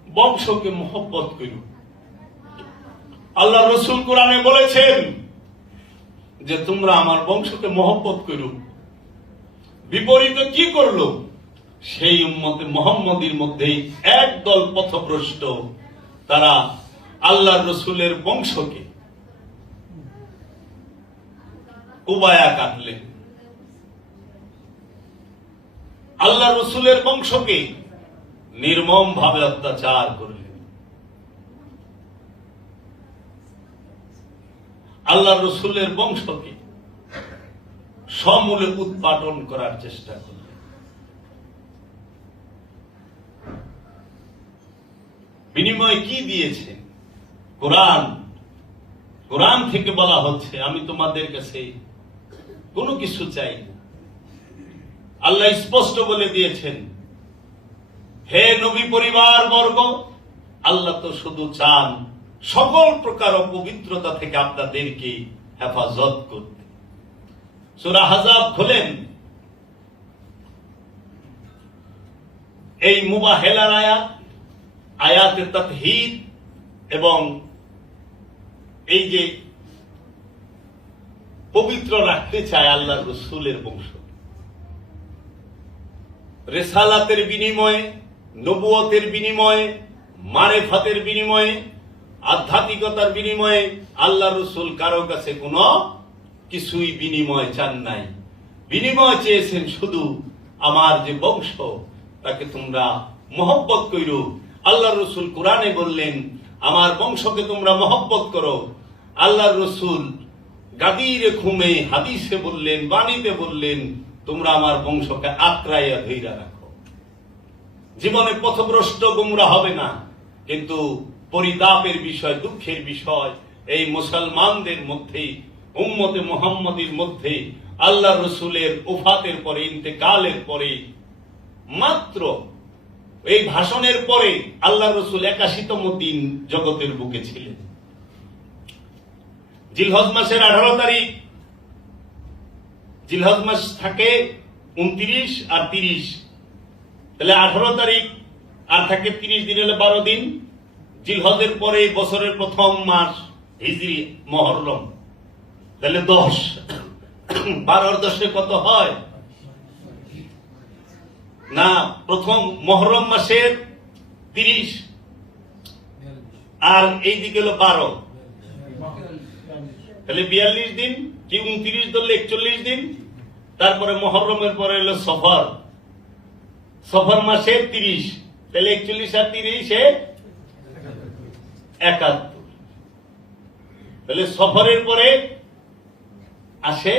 বংশকে মহব্বত করো। আল্লাহ রসুল কোরআনে বলেছেন যে তোমরা আমার বংশকে মহব্বত করো। বিপরীতে কি করলো? সেই উম্মতে মুহাম্মদীর মধ্যেই একদল পথভ্রষ্ট, তারা আল্লাহ রসুলের বংশকে কুবায়া কাটলেন, আল্লাহ রসুলের বংশকে নির্মম ভাবে অত্যাচার করলেন, আল্লাহ রসুলের বংশকে সমূলে উৎপাটন করার চেষ্টা করলেন। বিনিময় কি দিয়েছেন? কোরআন। কোরআন থেকে বলা হচ্ছে আমি তোমাদের কাছে কোনো কিছু চাই না। আল্লাহ স্পষ্ট বলে দিয়েছেন, হে নবী পরিবার বর্গ, আল্লাহ তো শুধু চান সকল প্রকার অপবিত্রতা থেকে আপনাদেরকে হেফাজত করতে। সূরা আহজাব খোলেন, এই মুবাহেলার আয়াত, আয়াতে তাতহীদ এবং এই যে পবিত্র রাখতে চায় আল্লাহ রসুলের বংশ, রেসালাতের বিনিময়ে, নবুয়তের বিনিময়ে, মারেফাতের বিনিময়ে, আধ্যাত্মিকতার বিনিময়ে আল্লাহ রসুল কারো কাছে কোনো কিছুই বিনিময় চান নাই। বিনিময় চেয়েছেন শুধু আমার যে বংশ, তাকে তোমরা মহব্বত করো। আল্লাহ রসুল কোরআনে বললেন আমার বংশকে তোমরা মহব্বত করো। আল্লাহ রসুল গাদিরে ঘুমে হাদিসে বললেন, বাণীতে বললেন, তোমরা আমার বংশকে আঁকড়াইয়া ধইরা রাখো। জীবনে পথভ্রষ্ট গুমরা হবে না, কিন্তু পরিতাপের বিষয়, দুঃখের বিষয়, এই মুসলমানদের মধ্যে, উম্মতে মুহাম্মদীর মধ্যে আল্লাহ রসুলের ওফাতের পরে, ইন্তেকালের পরে, মাত্র এই ভাষণের পরে আল্লাহ রসুল 81তম দিন জগতের বুকে ছিলেন। জিলহজ মাসের 18 তারিখ, জিলহজ মাস থাকে 29 আর 30, তাহলে 18 তারিখ আর থাকে 30 দিন, হলে 12 দিন। জিলহজের পরে বছরের প্রথম মাস হিজরি মহররম, তাহলে 10, 12 10 কত হয় না? প্রথম মহরম মাসের 30 আর এই দিকে হলো 12, তাহলে 42 দিন কি 29 ধরলে 41 দিন। তারপরে মুহররমের পরে হলো সফর, সফর মাসে 30, তাহলে 41 আর 30 71। তাহলে সফরের পরে আসে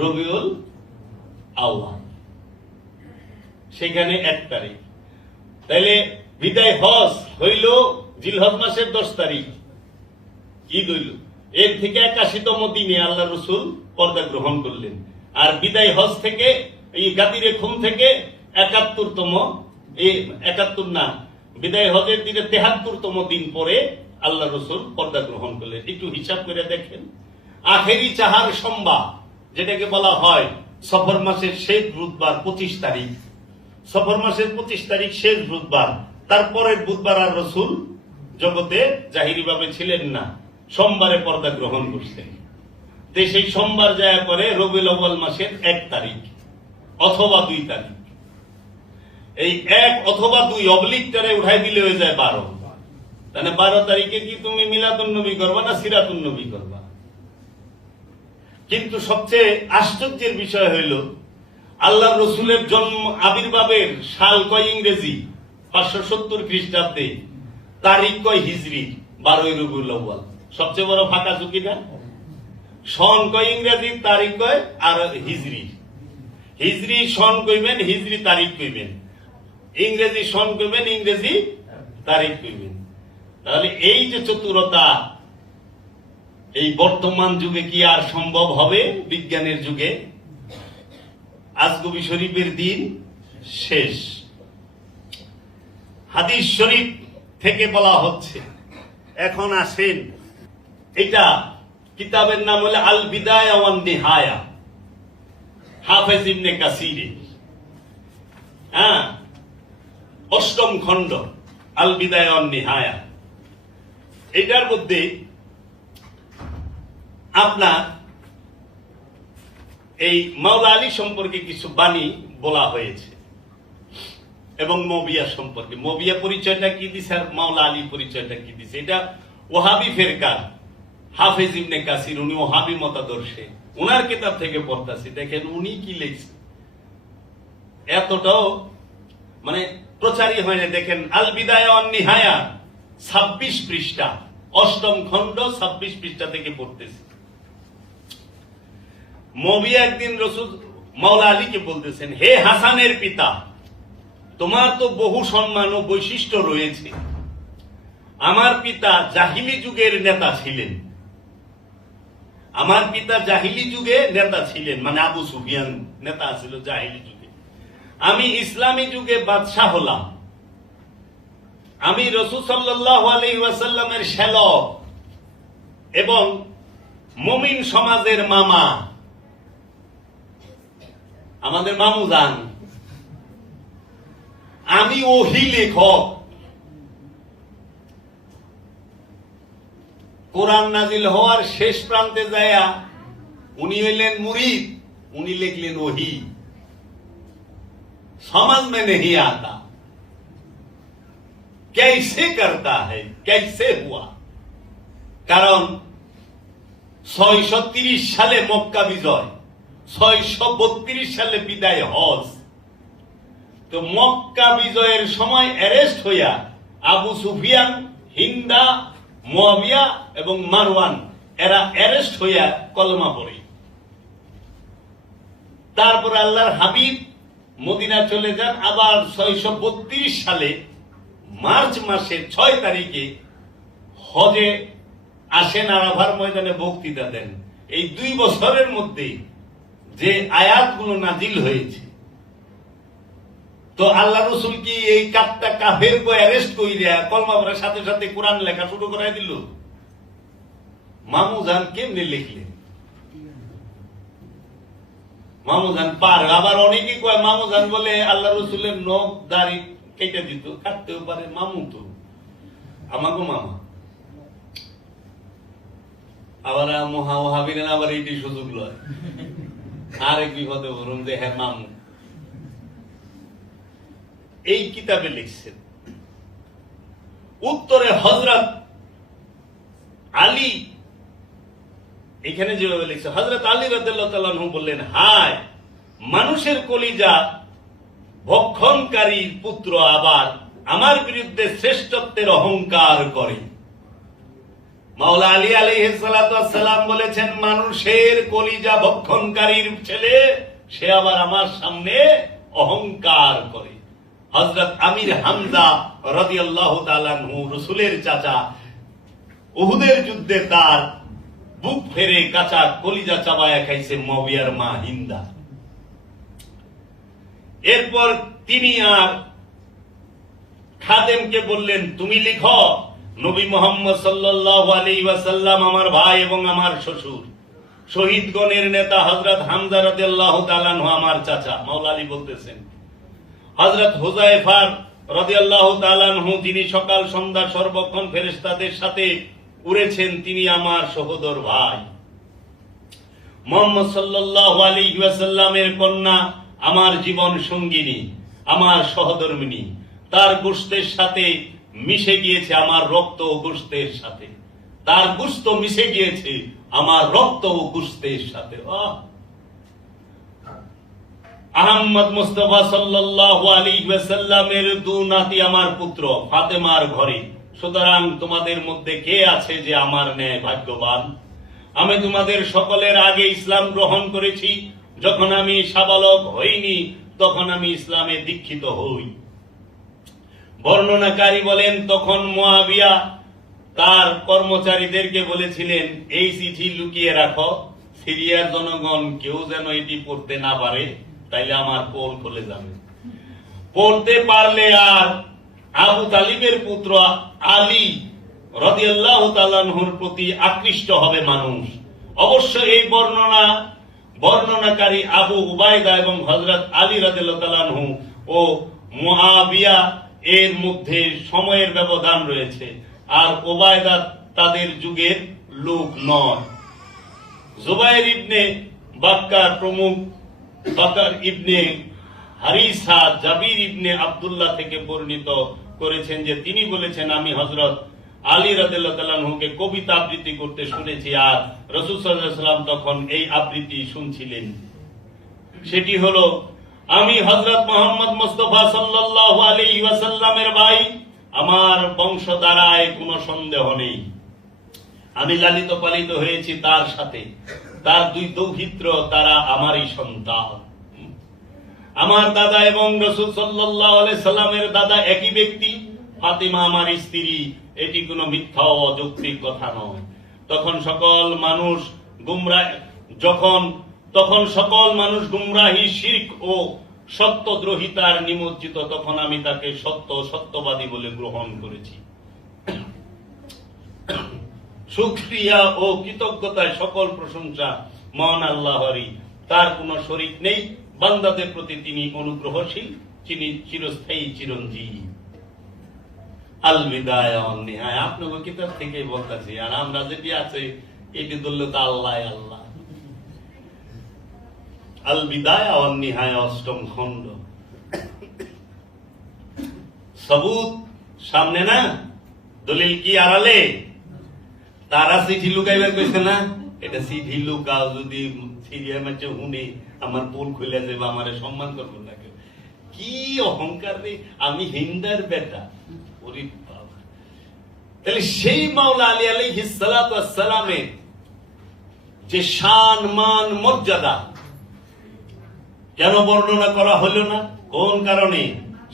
রবিউল আউয়াল, সেখানে 1 তারিখ। তাহলে বিদায় হজ হইল জিলহজ মাসের 10 তারিখ, ঈদ হইল। এর থেকে 81তম দিনে আল্লাহ রসুল পর্দা গ্রহণ করলেন। আর বিদায় হজ থেকে এই গাদিরে খুম থেকে 71তম, 71 না, বিদায় হজের দিনে 73তম দিন পরে আল্লাহ রসুল পর্দা গ্রহণ করলেন। একটু হিসাব করে দেখেন, আখেরি চাহার সোমবার যেটাকে বলা হয় সফর মাসের শেষ বুধবার 25 তারিখ, সফর মাসের 25 তারিখ শেষ বুধবার, তারপরের বুধবার আর রসুল জগতে জাহিরি ভাবে ছিলেন না, সোমবারে পর্দা গ্রহণ করছেন। তো সেই সোমবার যায় পরে রবিউল আউয়াল মাসের 1 তারিখ অথবা 2 তারিখ। এই 1 অথবা 2 অবলিকটারে উঠাই দিলে হয়ে যায় 12। তাহলে 12 তারিখে কি তুমি মিলাদুন নবী করবা না সিরাতুন নবী করবা? কিন্তু সবচেয়ে আশ্চর্যের বিষয় হইল আল্লাহ রসুলের জন্ম আবির্ভাবের সাল কয় ইংরেজি 570 খ্রিস্টাব্দে, তারিখ কয় হিজরি 12 রবিউল আউয়াল। সবচেয়ে বড় ফাঁকা ঝুঁকি না? সন কয় ইংরেজি, তারিখ কয় আর হিজরি। হিজরি সন কইবেন, হিজরি তারিখ কইবেন, ইংরেজি সন কইবেন, ইংরেজি তারিখ কইবেন। তাহলে এই যে চতুরতা এই বর্তমান যুগে কি আর সম্ভব হবে? বিজ্ঞানের যুগে আজগবি শরীফের দিন শেষ। হাদিস শরীফ থেকে বলা হচ্ছে। এখন আসেন, এটা কিতাবের নাম হলো আল বিদায়া ওয়ান নিহায়া, হাফেজ ইবনে কাসির, হ্যাঁ, 8ম খণ্ড আল বিদায়া ওয়ান নিহায়া। এটার মধ্যে আপনার এই মাওলা আলী সম্পর্কে কিছু বাণী বলা হয়েছে এবং মবিয়া সম্পর্কে। মবিয়া পরিচয়টা কি দিছে আর মাওলা আলী পরিচয়টা কি দিছে, এটা ওহাবি ফেরকার হাফেজ ইবনে কাসির, উনি ওহাবি মতাদর্শে, উনার কিতাব থেকে পড়তাছি। দেখেন উনি কি লিখছে, এতটাও মানে প্রচারই হয় না। দেখেন আল বিদায়া ওয়ান নিহায়া 26 পৃষ্ঠা, 8ম খণ্ড 26 পৃষ্ঠা থেকে পড়তেছি। মবিয়া একদিন রসুল মাওলা আলীকে বলতেছেন, হে হাসানের পিতা, তোমার তো বহু সম্মান ও বৈশিষ্ট্য রয়েছে। আমার পিতা জাহিলি যুগের নেতা ছিলেন, আমার পিতা জাহিলি যুগে নেতা ছিলেন, মানে আবু সুফিয়ান নেতা ছিল জাহিলি যুগে। আমি ইসলামী যুগে বাদশাহ হলাম। আমি রাসূল সাল্লাল্লাহু আলাইহি ওয়াসাল্লামের শ্যালক এবং মুমিন সমাজের মামা, আমাদের মামুজান। আমি ওহী লেখক, কোরআন নাজিল হওয়ার শেষ প্রান্তে যায়া উনি হইলেন মুরিদ, উনি লিখলেন ওহী। समझ में नहीं आता कैसे करता है, कैसे हुआ। কারণ 630 সালে মক্কা বিজয়, 632 সালে বিদায় হজ। তো মক্কা বিজয়ের সময় অ্যারেস্ট হইয়া আবু সুফিয়ান, হিন্দা, মুয়াবিয়া এবং মারওয়ান এরা অ্যারেস্ট হইয়া কলমা পড়ে। তারপর আল্লাহর হাবিব মদিনা চলে যান। আবার 632 সালে মার্চ মাসের 6 তারিখে হজে আসেন, আরাফার ময়দানে বক্তৃতা দেন। এই 2 বছরের মধ্যে যে আয়াতগুলো নাজিল হয়েছে, তো আল্লাহ রসুল কি এই কাপটা কাফের কো অ্যারেস্ট কইরা কলমা পড়ার সাথে সাথে কোরআন লেখা শুরু করাই দিল? মামুজান কেমনে লিখলেন? মামুজান পার। আবার অনেকে কয় মামুজান বলে আল্লাহ রসুলের নখ দাড়ি কেটে দিত, কাটতেও পারে, মামু তো আমাকে মামা। আবার মহাবিরেন আবার এইটি সুযোগ লয়, আরেক বিপদে বলুন যে হ্যাঁ মামু। এই কিতাবে লিখছেন। উত্তরে হযরত আলী এখানে যেভাবে লিখছে, হযরত আলী রাদিয়াল্লাহু তাআলা আনহু বললেন, হায় মানুষের কলিজা ভক্ষণকারীর পুত্র আবার আমার বিরুদ্ধে শ্রেষ্ঠত্বের অহংকার করে। মাওলা আলী আলাইহিস সালাতু ওয়াস সালাম বলেছেন, মানুষের কলিজা ভক্ষণকারীর ছেলে সে আবার আমার সামনে অহংকার করে। হযরত আমির হামজা রাদিয়াল্লাহু তাআলা আনহু, রাসূলের চাচা, উহুদের যুদ্ধে তার বুক ফেরে কাঁচা কলিজা চাবায়া খাইছে মুয়াবিয়ার মা হিন্দা। এরপর তিনি আর খাদেমকে বললেন, তুমি লিখো, নবী মুহাম্মদ সাল্লাল্লাহু আলাইহি ওয়াসাল্লাম আমার ভাই এবং আমার শ্বশুর, শহীদগণের নেতা হযরত হামজা রাদিয়াল্লাহু তাআলা আনহু আমার চাচা। মাওলা আলী বলতেছেন, হযরত হুযায়ফা রাদিয়াল্লাহু তাআলা আনহু যিনি সকাল সন্ধ্যা সর্বক্ষণ ফেরেশতাদের সাথে উড়েছেন, তিনি আমার সহোদর ভাই। মুহাম্মদ সাল্লাল্লাহু আলাইহি ওয়াসাল্লামের কন্যা আমার জীবন সঙ্গিনী, আমার সহধর্মিণী, তার গোশতের সাথে মিশে গিয়েছে আমার রক্ত ও গোশতের সাথে, তার গোশত মিশে গিয়েছে আমার রক্ত ও গোশতের সাথে। আহমদ মুস্তাফা সাল্লাল্লাহু আলাইহি ওয়াসাল্লামের দু নাতি আমার পুত্র ফাতেমার ঘরে। সুতরাং তোমাদের মধ্যে কে আছে যে আমার ন্যায় ভাগ্যবান? আমি তোমাদের সকলের আগে ইসলাম গ্রহণ করেছি। যখন আমি সাবালক হইনি তখন আমি ইসলামে দীক্ষিত হই। বর্ণনাকারী বলেন, তখন মুয়াবিয়া তার কর্মচারীদেরকে বলেছিলেন, এই চিঠি লুকিয়ে রাখো, সিরিয়ার জনগণ কেউ যেন এটি পড়তে না পারে, তাইলে আমার পোল খুলে যাবে। পড়তে পারলে আর আবু তালিবের পুত্র আলী রাদিয়াল্লাহু তাআলা আনহুর প্রতি আকৃষ্ট হবে মানুষ। অবশ্য এই বর্ণনাকারী আবু উবাইদা এবং হযরত আলী রাদিয়াল্লাহু তাআলা আনহু ও মুয়াবিয়া এর মধ্যে সময়ের ব্যবধান রয়েছে, আর উবাইদা তাদের যুগের লোক নয়। জুবাইর ইবনে বাক্কার প্রমুখ বাকর ইবনে হারিসা জাবির ইবনে আব্দুল্লাহ থেকে বর্ণিত করেছেন যে তিনি বলেছেন, আমি হযরত আলী রাদিয়াল্লাহু তাআলা আনহুকে কবিতা আবৃত্তি করতে শুনেছি, আর রাসূল সাল্লাল্লাহু আলাইহি ওয়াসাল্লাম তখন এই আবৃত্তি শুনছিলেন। সেটি হলো, আমি হযরত মুহাম্মদ মুস্তাফা সাল্লাল্লাহু আলাইহি ওয়াসাল্লামের ভাই, আমার বংশ দ্বারায় কোনো সন্দেহ নেই। আমি লালিত পালিত হয়েছি তার সাথে, তার দুই দৌহিত্র তারা আমারই সন্তান। আমার দাদা এবং রাসূল সাল্লাল্লাহু আলাইহি সাল্লামের দাদা একই ব্যক্তি, ফাতিমা আমার স্ত্রী। এটি কোনো মিথ্যা ও অযৌক্তিক কথা নয়। তখন সকল মানুষ গুমরাহি, শিরক ও সত্যদ্রোহিতার নিমজ্জিত। তখন আমি তাকে সত্যবাদী বলে গ্রহণ করেছি। শুকরিয়া ও কৃতজ্ঞতায় সকল প্রশংসা মহান আল্লাহরই, তার কোনো শরীক নেই। বান্দাদের প্রতি তিনি অনুগ্রহশীল, তিনি চিরস্থায়ী চিরঞ্জীব। আল বিদায়া ওয়ান নিহায়া আপনাকে কিতাব থেকে বলতেছি, আর আমরা যেটি আছে এটি ধরলে তো আল্লাহ আল্লাহ। আল বিদায়া ওয়ান নিহায়া অষ্টম খণ্ড। সবুত সামনে না, দলিল কি আড়ালে? তারা চিঠি লুকাইবার কইছে না, এটা চিঠি লুকাও, যদি সিরিয়ার মাঝে শুনে আমার পোল খুলে যাবে, আমারে সম্মান করবো না কেউ। কি অহংকার রে, আমি হিন্দার বেটা। ওরে বাবা, তাহলে সেই মাওলা আলী আলাইহিস সালাতু ওয়াস সালামের যে শান, মান, মর্যাদা কেন বর্ণনা করা হলো না? কোন কারণে?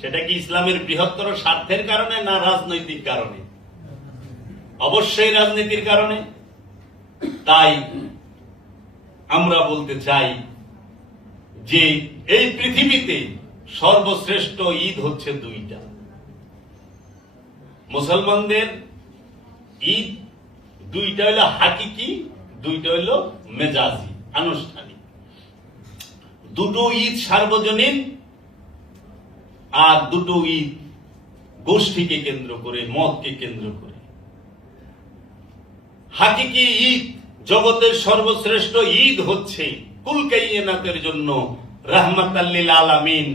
সেটা কি ইসলামের বৃহত্তর স্বার্থের কারণে না রাজনৈতিক কারণে? অবশ্যই রাজনীতির কারণে। তাই আমরা বলতে চাই যে এই পৃথিবীতে সর্বশ্রেষ্ঠ ঈদ হচ্ছে দুইটা। মুসলমানদের ঈদ দুইটা হইল হাকিকি, দুইটা হইল মেজাজি, আনুষ্ঠানিক। দুটো ঈদ সার্বজনীন, আর দুটো ঈদ গোষ্ঠীকে কেন্দ্র করে, মতকে কেন্দ্র করে। হাকিকি ঈদ, জগতের সর্বশ্রেষ্ঠ ঈদ হচ্ছে কুল কায়নাতের জন্য রাহমাতাল লিল আলামিন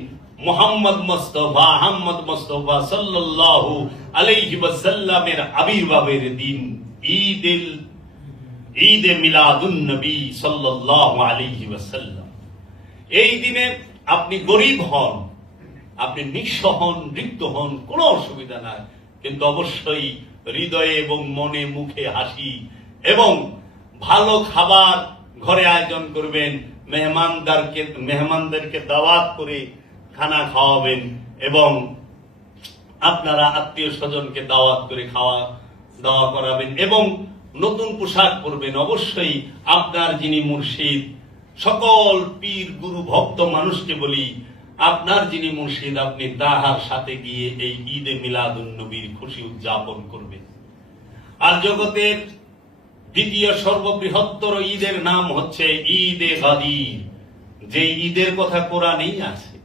মুহাম্মদ মুস্তাফা সাল্লাল্লাহু আলাইহি ওয়াসাল্লামের আবির্ভাবের দিন, ঈদুল ঈদে মিলাদুন নবী সাল্লাল্লাহু আলাইহি ওয়াসাল্লাম। এই দিনে আপনি গরিব হন, আপনি নিঃস্ব হন, রিক্ত হন, কোনো অসুবিধা নাই, কিন্তু অবশ্যই হৃদয়ে এবং মনে মুখে হাসি এবং ভালো খাবার ঘরে আয়োজন করবেন, মেহমানদেরকে দাওয়াত করে খানা খাওয়াবেন এবং আপনারা আত্মীয় স্বজনকে দাওয়াত করে খাওয়া দাওয়া করাবেন এবং নতুন পোশাক পরবেন। অবশ্যই আপনার যিনি মুর্শিদ, সকল পীর গুরু ভক্ত মানুষকে বলি, আপনার যিনি মুর্শিদ আপনি তাহার সাথে গিয়ে এই ঈদে মিলাদুন নবীর খুশি উদযাপন করবেন। আর জগতের দ্বিতীয় সর্ববৃহত্তর ঈদের নাম হচ্ছে ঈদে গাদির, যে ঈদের কথা কোরআনেই আছে,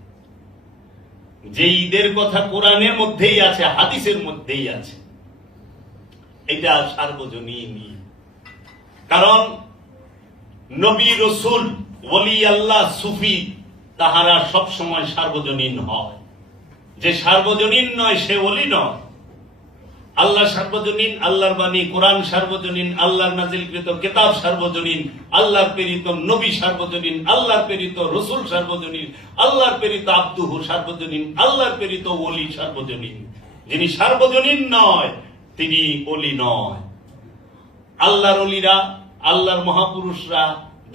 যে ঈদের কথা কোরআনের মধ্যেই আছে, হাদিসের মধ্যেই আছে। এটা সার্বজনীন ঈদ, কারণ নবী রসুল ওলি আল্লাহ সুফি তাহারা সব সময় সার্বজনীন হয়। যে সার্বজনীন নয় সে ওলি নয়। আল্লাহ সার্বজনীন, আল্লাহর বাণী কোরআন সার্বজনীন, আল্লাহর নাজিলকৃত কিতাব সার্বজনীন, আল্লাহর প্রেরিত নবী সার্বজনীন, আল্লাহর প্রেরিত রসুল সার্বজনীন, আল্লাহর প্রেরিত আব্দুহু সার্বজনীন, আল্লাহর প্রেরিত ওলি সার্বজনীন। যিনি সার্বজনীন নয় তিনি ওলি নয়। আল্লাহর ওলিরা, আল্লাহর মহাপুরুষরা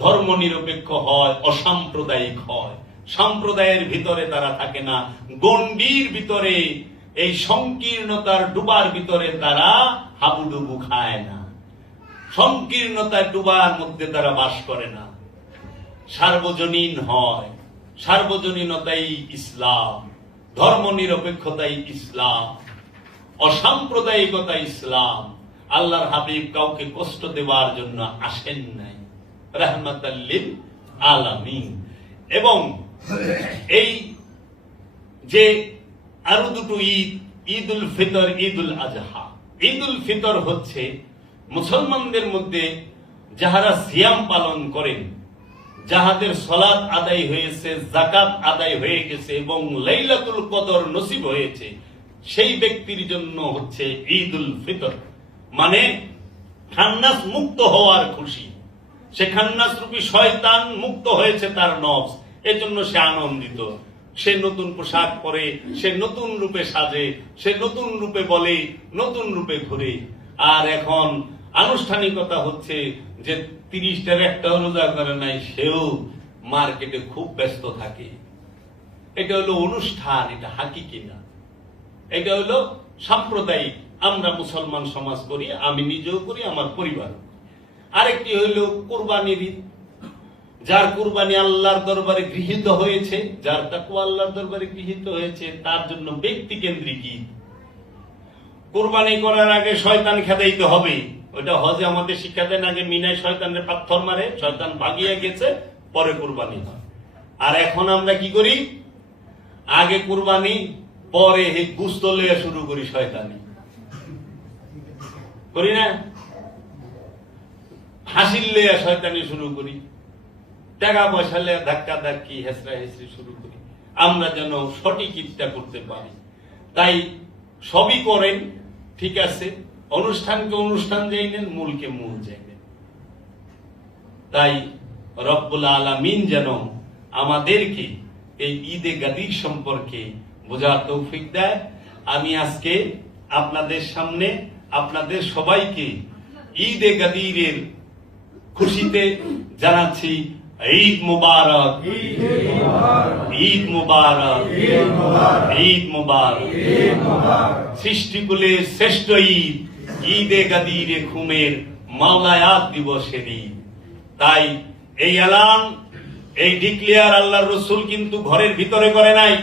ধর্ম নিরপেক্ষ হয়, অসাম্প্রদায়িক হয়। সম্প্রদায়ের ভিতরে তারা থাকে না, গণ্ডির ভিতরে, এই সংকীর্ণতার ডুবার ভিতরে তারা হাবুডুবু খায় না, সংকীর্ণতার ডুবার মধ্যে তারা বাস করে না। সার্বজনীন হয়, সার্বজনীনতাই ইসলাম, ধর্ম নিরপেক্ষতাই ইসলাম, অসাম্প্রদায়িকতা ইসলাম। আল্লাহর হাবিব কাউকে কষ্ট দেওয়ার জন্য আসেন নাই, রাহমাতাল লিল আলামিন। এবং এই যে আরো দুটো ঈদ, ঈদ উল ফিতর, ঈদ উল আজহা। ঈদ উল ফিতর হচ্ছে মুসলমানদের মধ্যে যাহারা সিয়াম পালন করেন, যাহাদের সালাত আদায় হয়েছে, যাকাত আদায় হয়ে গেছে এবং লাইলাতুল কদর নসিব হয়েছে, সেই ব্যক্তির জন্য হচ্ছে ঈদ উল ফিতর, মানে খান্নাস মুক্ত হওয়ার খুশি। সে খান্নাস রূপী শয়তান মুক্ত হয়েছে তার নফস, এজন্য সে আনন্দিত। সে নতুন পোশাক পরে, সে নতুন রূপে সাজে, সে নতুন রূপে বলে, নতুন রূপে ঘুরে। আর এখন আনুষ্ঠানিকতা হচ্ছে যে 30টার একটাও রোজা করে নাই, সেও মার্কেটে খুব ব্যস্ত থাকে। এটা হলো অনুষ্ঠান, এটা হাকিকি না, এটা হলো সাম্প্রদায়িক। আমরা মুসলমান সমাজ করি, আমি নিজেও করি, আমার পরিবার। আরেকটি হইল কুরবানির ঈদ, যার কুরবানি আল্লাহর দরবারে গৃহীত হয়েছে, যার তাকওয়া আল্লাহর দরবারে গৃহীত হয়েছে, তার জন্য ব্যক্তি কেন্দ্রিক ঈদ। কুরবানি করার আগে শয়তান খেদাইতে হবে, ওইটা হজে আমাদের শিক্ষা দেন। আগে মিনায় শয়তানের পাথর মারে, শয়তান ভাগিয়ে গেছে, পরে কুরবানি হয়। আর এখন আমরা কি করি? আগে কুরবানি, পরে গুস্ত লইয়া শুরু করি শয়তানি, করি না? হাসিল লইয়া শয়তানি শুরু করি, টাকা পয়সা লইয়া ধাক্কা ধাক্কি, হেসরা হেসরি শুরু করি, আমরা যেন সঠিক ঈদটা করতে পারি। তাই সবই করেন, ঠিক আছে, অনুষ্ঠানকে অনুষ্ঠান যাইলেন, মূলকে মূল যাইলেন। তাই রব্বুল আলামিন যেন আমাদেরকে এই ঈদে গাদির সম্পর্কে বোঝার তৌফিক দেয়। আমি আজকে আপনাদের সামনে আপনাদের সবাইকে ঈদে গাদিরের খুশিতে জানাচ্ছি ঈদ মুবারক, ঈদ মুবারক, ঈদ মুবারক। সৃষ্টিকুলের শ্রেষ্ঠ ঈদ, ঈদে গাদিরে খুমের মাওলায়াত দিবসের ঈদ। তাই এই এলান, এই ডিক্লেয়ার আল্লাহর রসুল কিন্তু ঘরের ভিতরে করে নাই,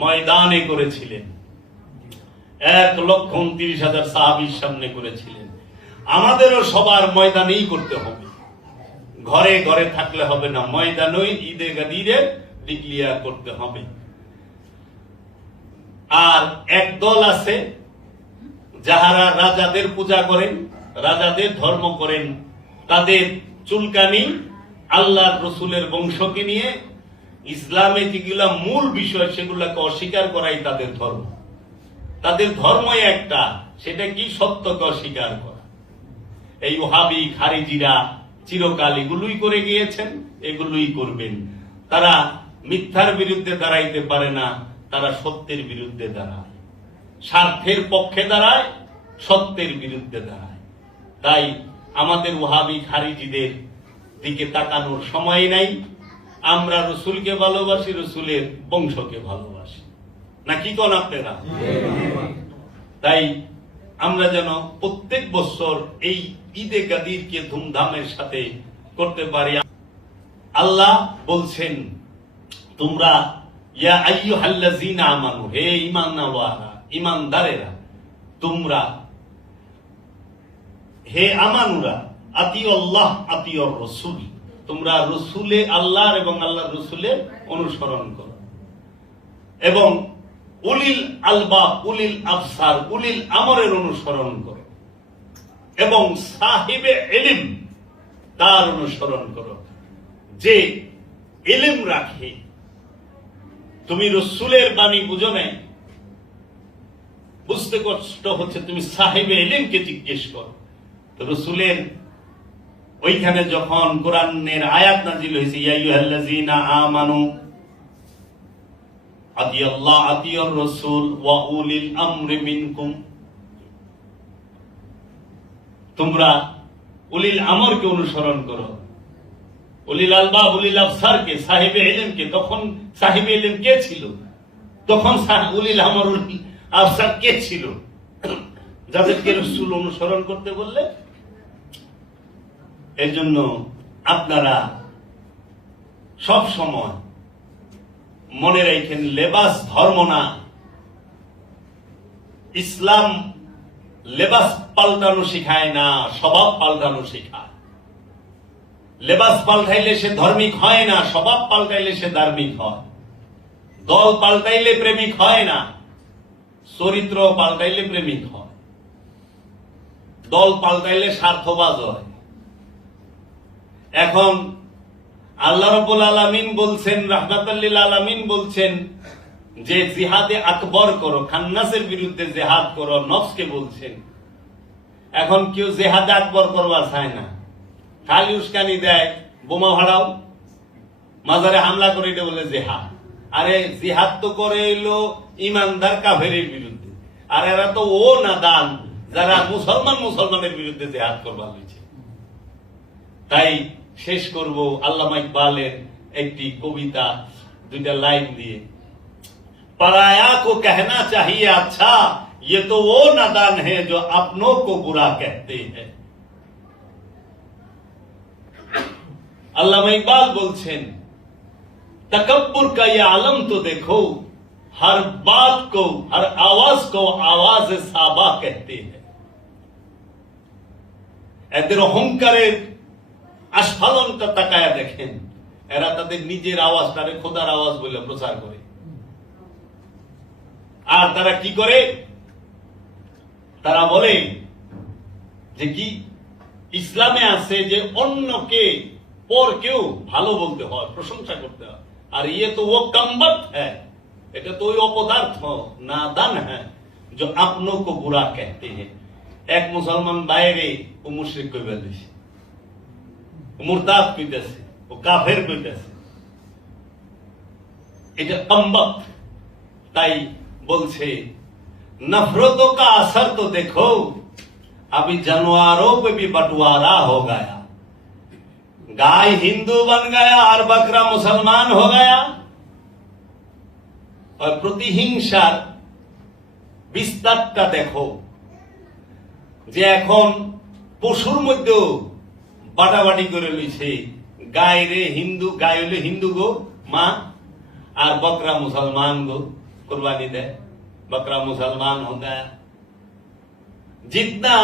ময়দানে করেছিলেন। 1,29,000 সাহাবীর সামনে করেছিলেন। আমাদেরও সবার ময়দানেই করতে হবে, ঘরে ঘরে থাকলে হবে না, ময়দানে ঈদে গাদিরে ডিক্লেয়ার করতে হবে। আর এক দল আছে যাহারা রাজাদের পূজা করেন, রাজাদের ধর্ম করেন, তাদের চুলকানি আল্লাহর রসুলের বংশকে নিয়ে ইসলামে যেগুলা মূল বিষয় সেগুলাকে অস্বীকার করাই তাদের ধর্ম। তাদের ধর্মই একটা, সেটা কি? সত্যকে অস্বীকার করা। এই ওহাবি খারিজিরা চিরকাল এগুলোই করে গিয়েছেন, এগুলোই করবেন। তারা মিথ্যার বিরুদ্ধে দাঁড়াইতে পারে না, তারা সত্যের বিরুদ্ধে দাঁড়ায়, স্বার্থের পক্ষে দাঁড়ায়, সত্যের বিরুদ্ধে দাঁড়ায়। তাই আমাদের ওহাবি খারিজিদের দিকে তাকানোর সময় নাই। আমরা রসুলকে ভালোবাসি, রসুলের বংশকে ভালোবাসি, না কি কোন আপনারা? তাই আমরা যেন প্রত্যেক বছর এই ঈদে গাদিরকে ধুমধামের সাথে করতে পারি। আল্লাহ বলছেন, তোমরা ইয়া আইয়ুহাল্লাযীনা আমানু, হে ঈমানওয়ালারা, ঈমানদারেরা, তোমরা, হে আমানুরা, আতিউল্লাহ আতিউর রাসূল, তোমরা রসুলে আল্লাহর এবং আল্লাহর রসুলের অনুসরণ করো, এবং উলিল আলবাব, উলিল আবসার, উলিল আমরের অনুসরণ করো, এবং সাহিবে ইলম তার অনুসরণ করো, যে ইলম রাখে। তুমি রসুলের বাণী বুঝো নাই, বুঝতে কষ্ট হচ্ছে, তুমি সাহিবে ইলমকে জিজ্ঞেস করো। তো রসুলের ওইখানে যখন কোরআনের আয়াত নাজিল হয়েছে, ইয়া আইয়ুহাল্লাযীনা আমানু আতিউল্লাহ আতিউর রাসূল ওয়া উলিল আমরি মিনকুম, তোমরা উলিল আমরকে অনুসরণ করো, উলিল আলবাব, উলিল আবসারকে, সাহিবে ইলমকে। তখন সাহিবে ইলম কে ছিল? তখন উলিল আমর, উলিল আবসার কে ছিল? যাদেরকে রাসূল অনুসরণ করতে বললে। এর জন্য আপনারা সব সময় মনে রাখেন, লেবাস ধর্ম না। ইসলাম লেবাস পাল্টানো শিখায় না, স্বভাব পাল্টানো শিখায়। লেবাস পাল্টাইলে সে ধর্মিক হয় না, স্বভাব পাল্টাইলে সে ধার্মিক হয়। দল পাল্টাইলে প্রেমিক হয় না, চরিত্র পাল্টাইলে প্রেমিক হয়। দল পাল্টাইলে স্বার্থবাজ হয়। এখন আল্লাহ রাব্বুল আলামিন বলছেন, রাহমাতাল লিল আলামিন বলছেন যে জিহাদে আকবর করো, খান্নাসের বিরুদ্ধে জিহাদ করো, নফসকে বলছেন। এখন কেউ জিহাদে আকবর করবার চায় না, খালি উস্কানি দেয়, বোমা ভাড়াও, মাজারে হামলা করে, এটা বলে জিহাদ। আরে জিহাদ তো করে এলো ইমানদার কাফেরের বিরুদ্ধে, আর এরা তো ও নাদান যারা মুসলমানের বিরুদ্ধে জিহাদ করবার হয়েছে। তাই শেষ করব আল্লামা ইকবালের একটি কবিতা, দুইটা লাইন দিয়ে। पराया को कहना चाहिए अच्छा, ये तो वो नादान है जो अपनों को बुरा कहते हैं। আল্লামা ইকবাল বলছেন, तकब्बुर का ये आलम तो देखो, हर बात को, हर आवाज को आवाज साबा कहते हैं। এদের অহংকারের আস্ফালনটা তাকায়া দেখেন, এরা তাদের নিজের আওয়াজটারে খোদার আওয়াজ বলে প্রচার করে। আর তারা কি করে? তারা বলে যে কি ইসলামে আছে যে অন্যকে, পর কেউ ভালো বলতে হয়, প্রশংসা করতে হয়। আর ইয়ে তো ও কমবত হ্যাঁ, এটা তো ওই অপদার্থ, নাদান হ্যাঁ, जो अपनों को बुरा कहते हैं। এক মুসলমান বাইরে ও মুশরিক কইবা দিছে, ও মুরতাদ কইতাছে, ও কাফের কইতাছে, এটা কমবত। তাই বলছে, नफरतों का असर तो देखो, अभी जानवरों पे भी बंटवारा हो गया। गाय हिंदू बन गया और बकरा मुसलमान हो गया। और প্রতিহিংসার বিস্তারটা দেখো, যে এখন পশুর মধ্যেও বাটাবাটি করে লইছে। গায় রে হিন্দু, গায় হলে হিন্দু গো মা, আর বকরা মুসলমান गो कुर्बानी दे, बकरा मुसलमान हो गया। जितना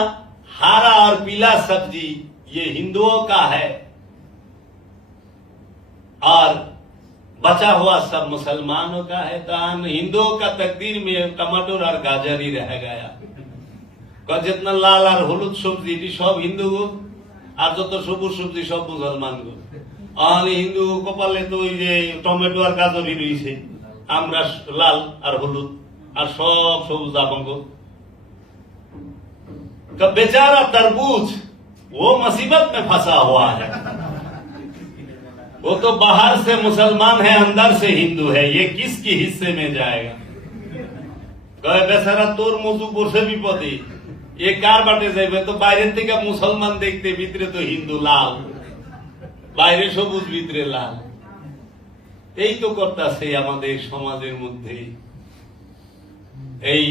हरा और पीला सब्जी ये हिंदुओं का है, और बचा हुआ सब मुसलमानों का है। तो हिंदुओं का तकदीर में टमाटर और गाजर ही रह गया। जितना लाल और हलुद सब्जी सब हिंदू गो, और जो तो सबुज सब्जी सब मुसलमान गो। और हिंदू कपाले तो टमेटो और गाजर ही रही, আমরা লাল আর হলুদ আর সব সবুজ আবঙ্গ। বেচারা তরমুজ वो मुसीबत में फंसा हुआ है। वो तो बाहर से मुसलमान है, अंदर से हिंदू है, ये किसकी हिस्से में जाएगा? कहे बेचारा তোর মজু পড়ছে বিপদে, এ কার বাটে যাইবে? তো বাইরের থেকে মুসলমান দেখতে, ভিতরে তো হিন্দু লাল, বাইরে সবুজ ভিতরে লাল। এই তো করতেছে আমাদের সমাজের মধ্যে। এই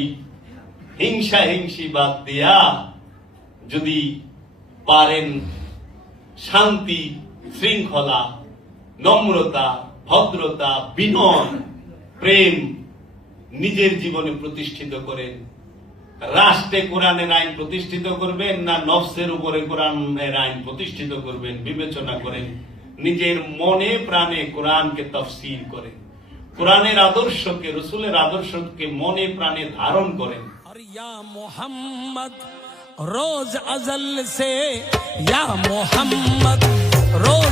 হিংসা হিংসি বাদ দিয়া যদি পারেন শান্তি, শৃঙ্খলা, নম্রতা, ভদ্রতা, বিনয়, প্রেম নিজের জীবনে প্রতিষ্ঠিত করেন, রাষ্ট্রে কোরআনের আইন প্রতিষ্ঠিত করবেন না নফসের উপরে কোরআনের আইন প্রতিষ্ঠিত করবেন বিবেচনা করেন। নিজের মনে প্রাণে কোরআনকে তফসির করেন, কোরআনের আদর্শকে, রসুলের আদর্শকে মনে প্রাণে ধারণ করেন। और या मोहम्मद रोज अजल से या मोहम्मद रोज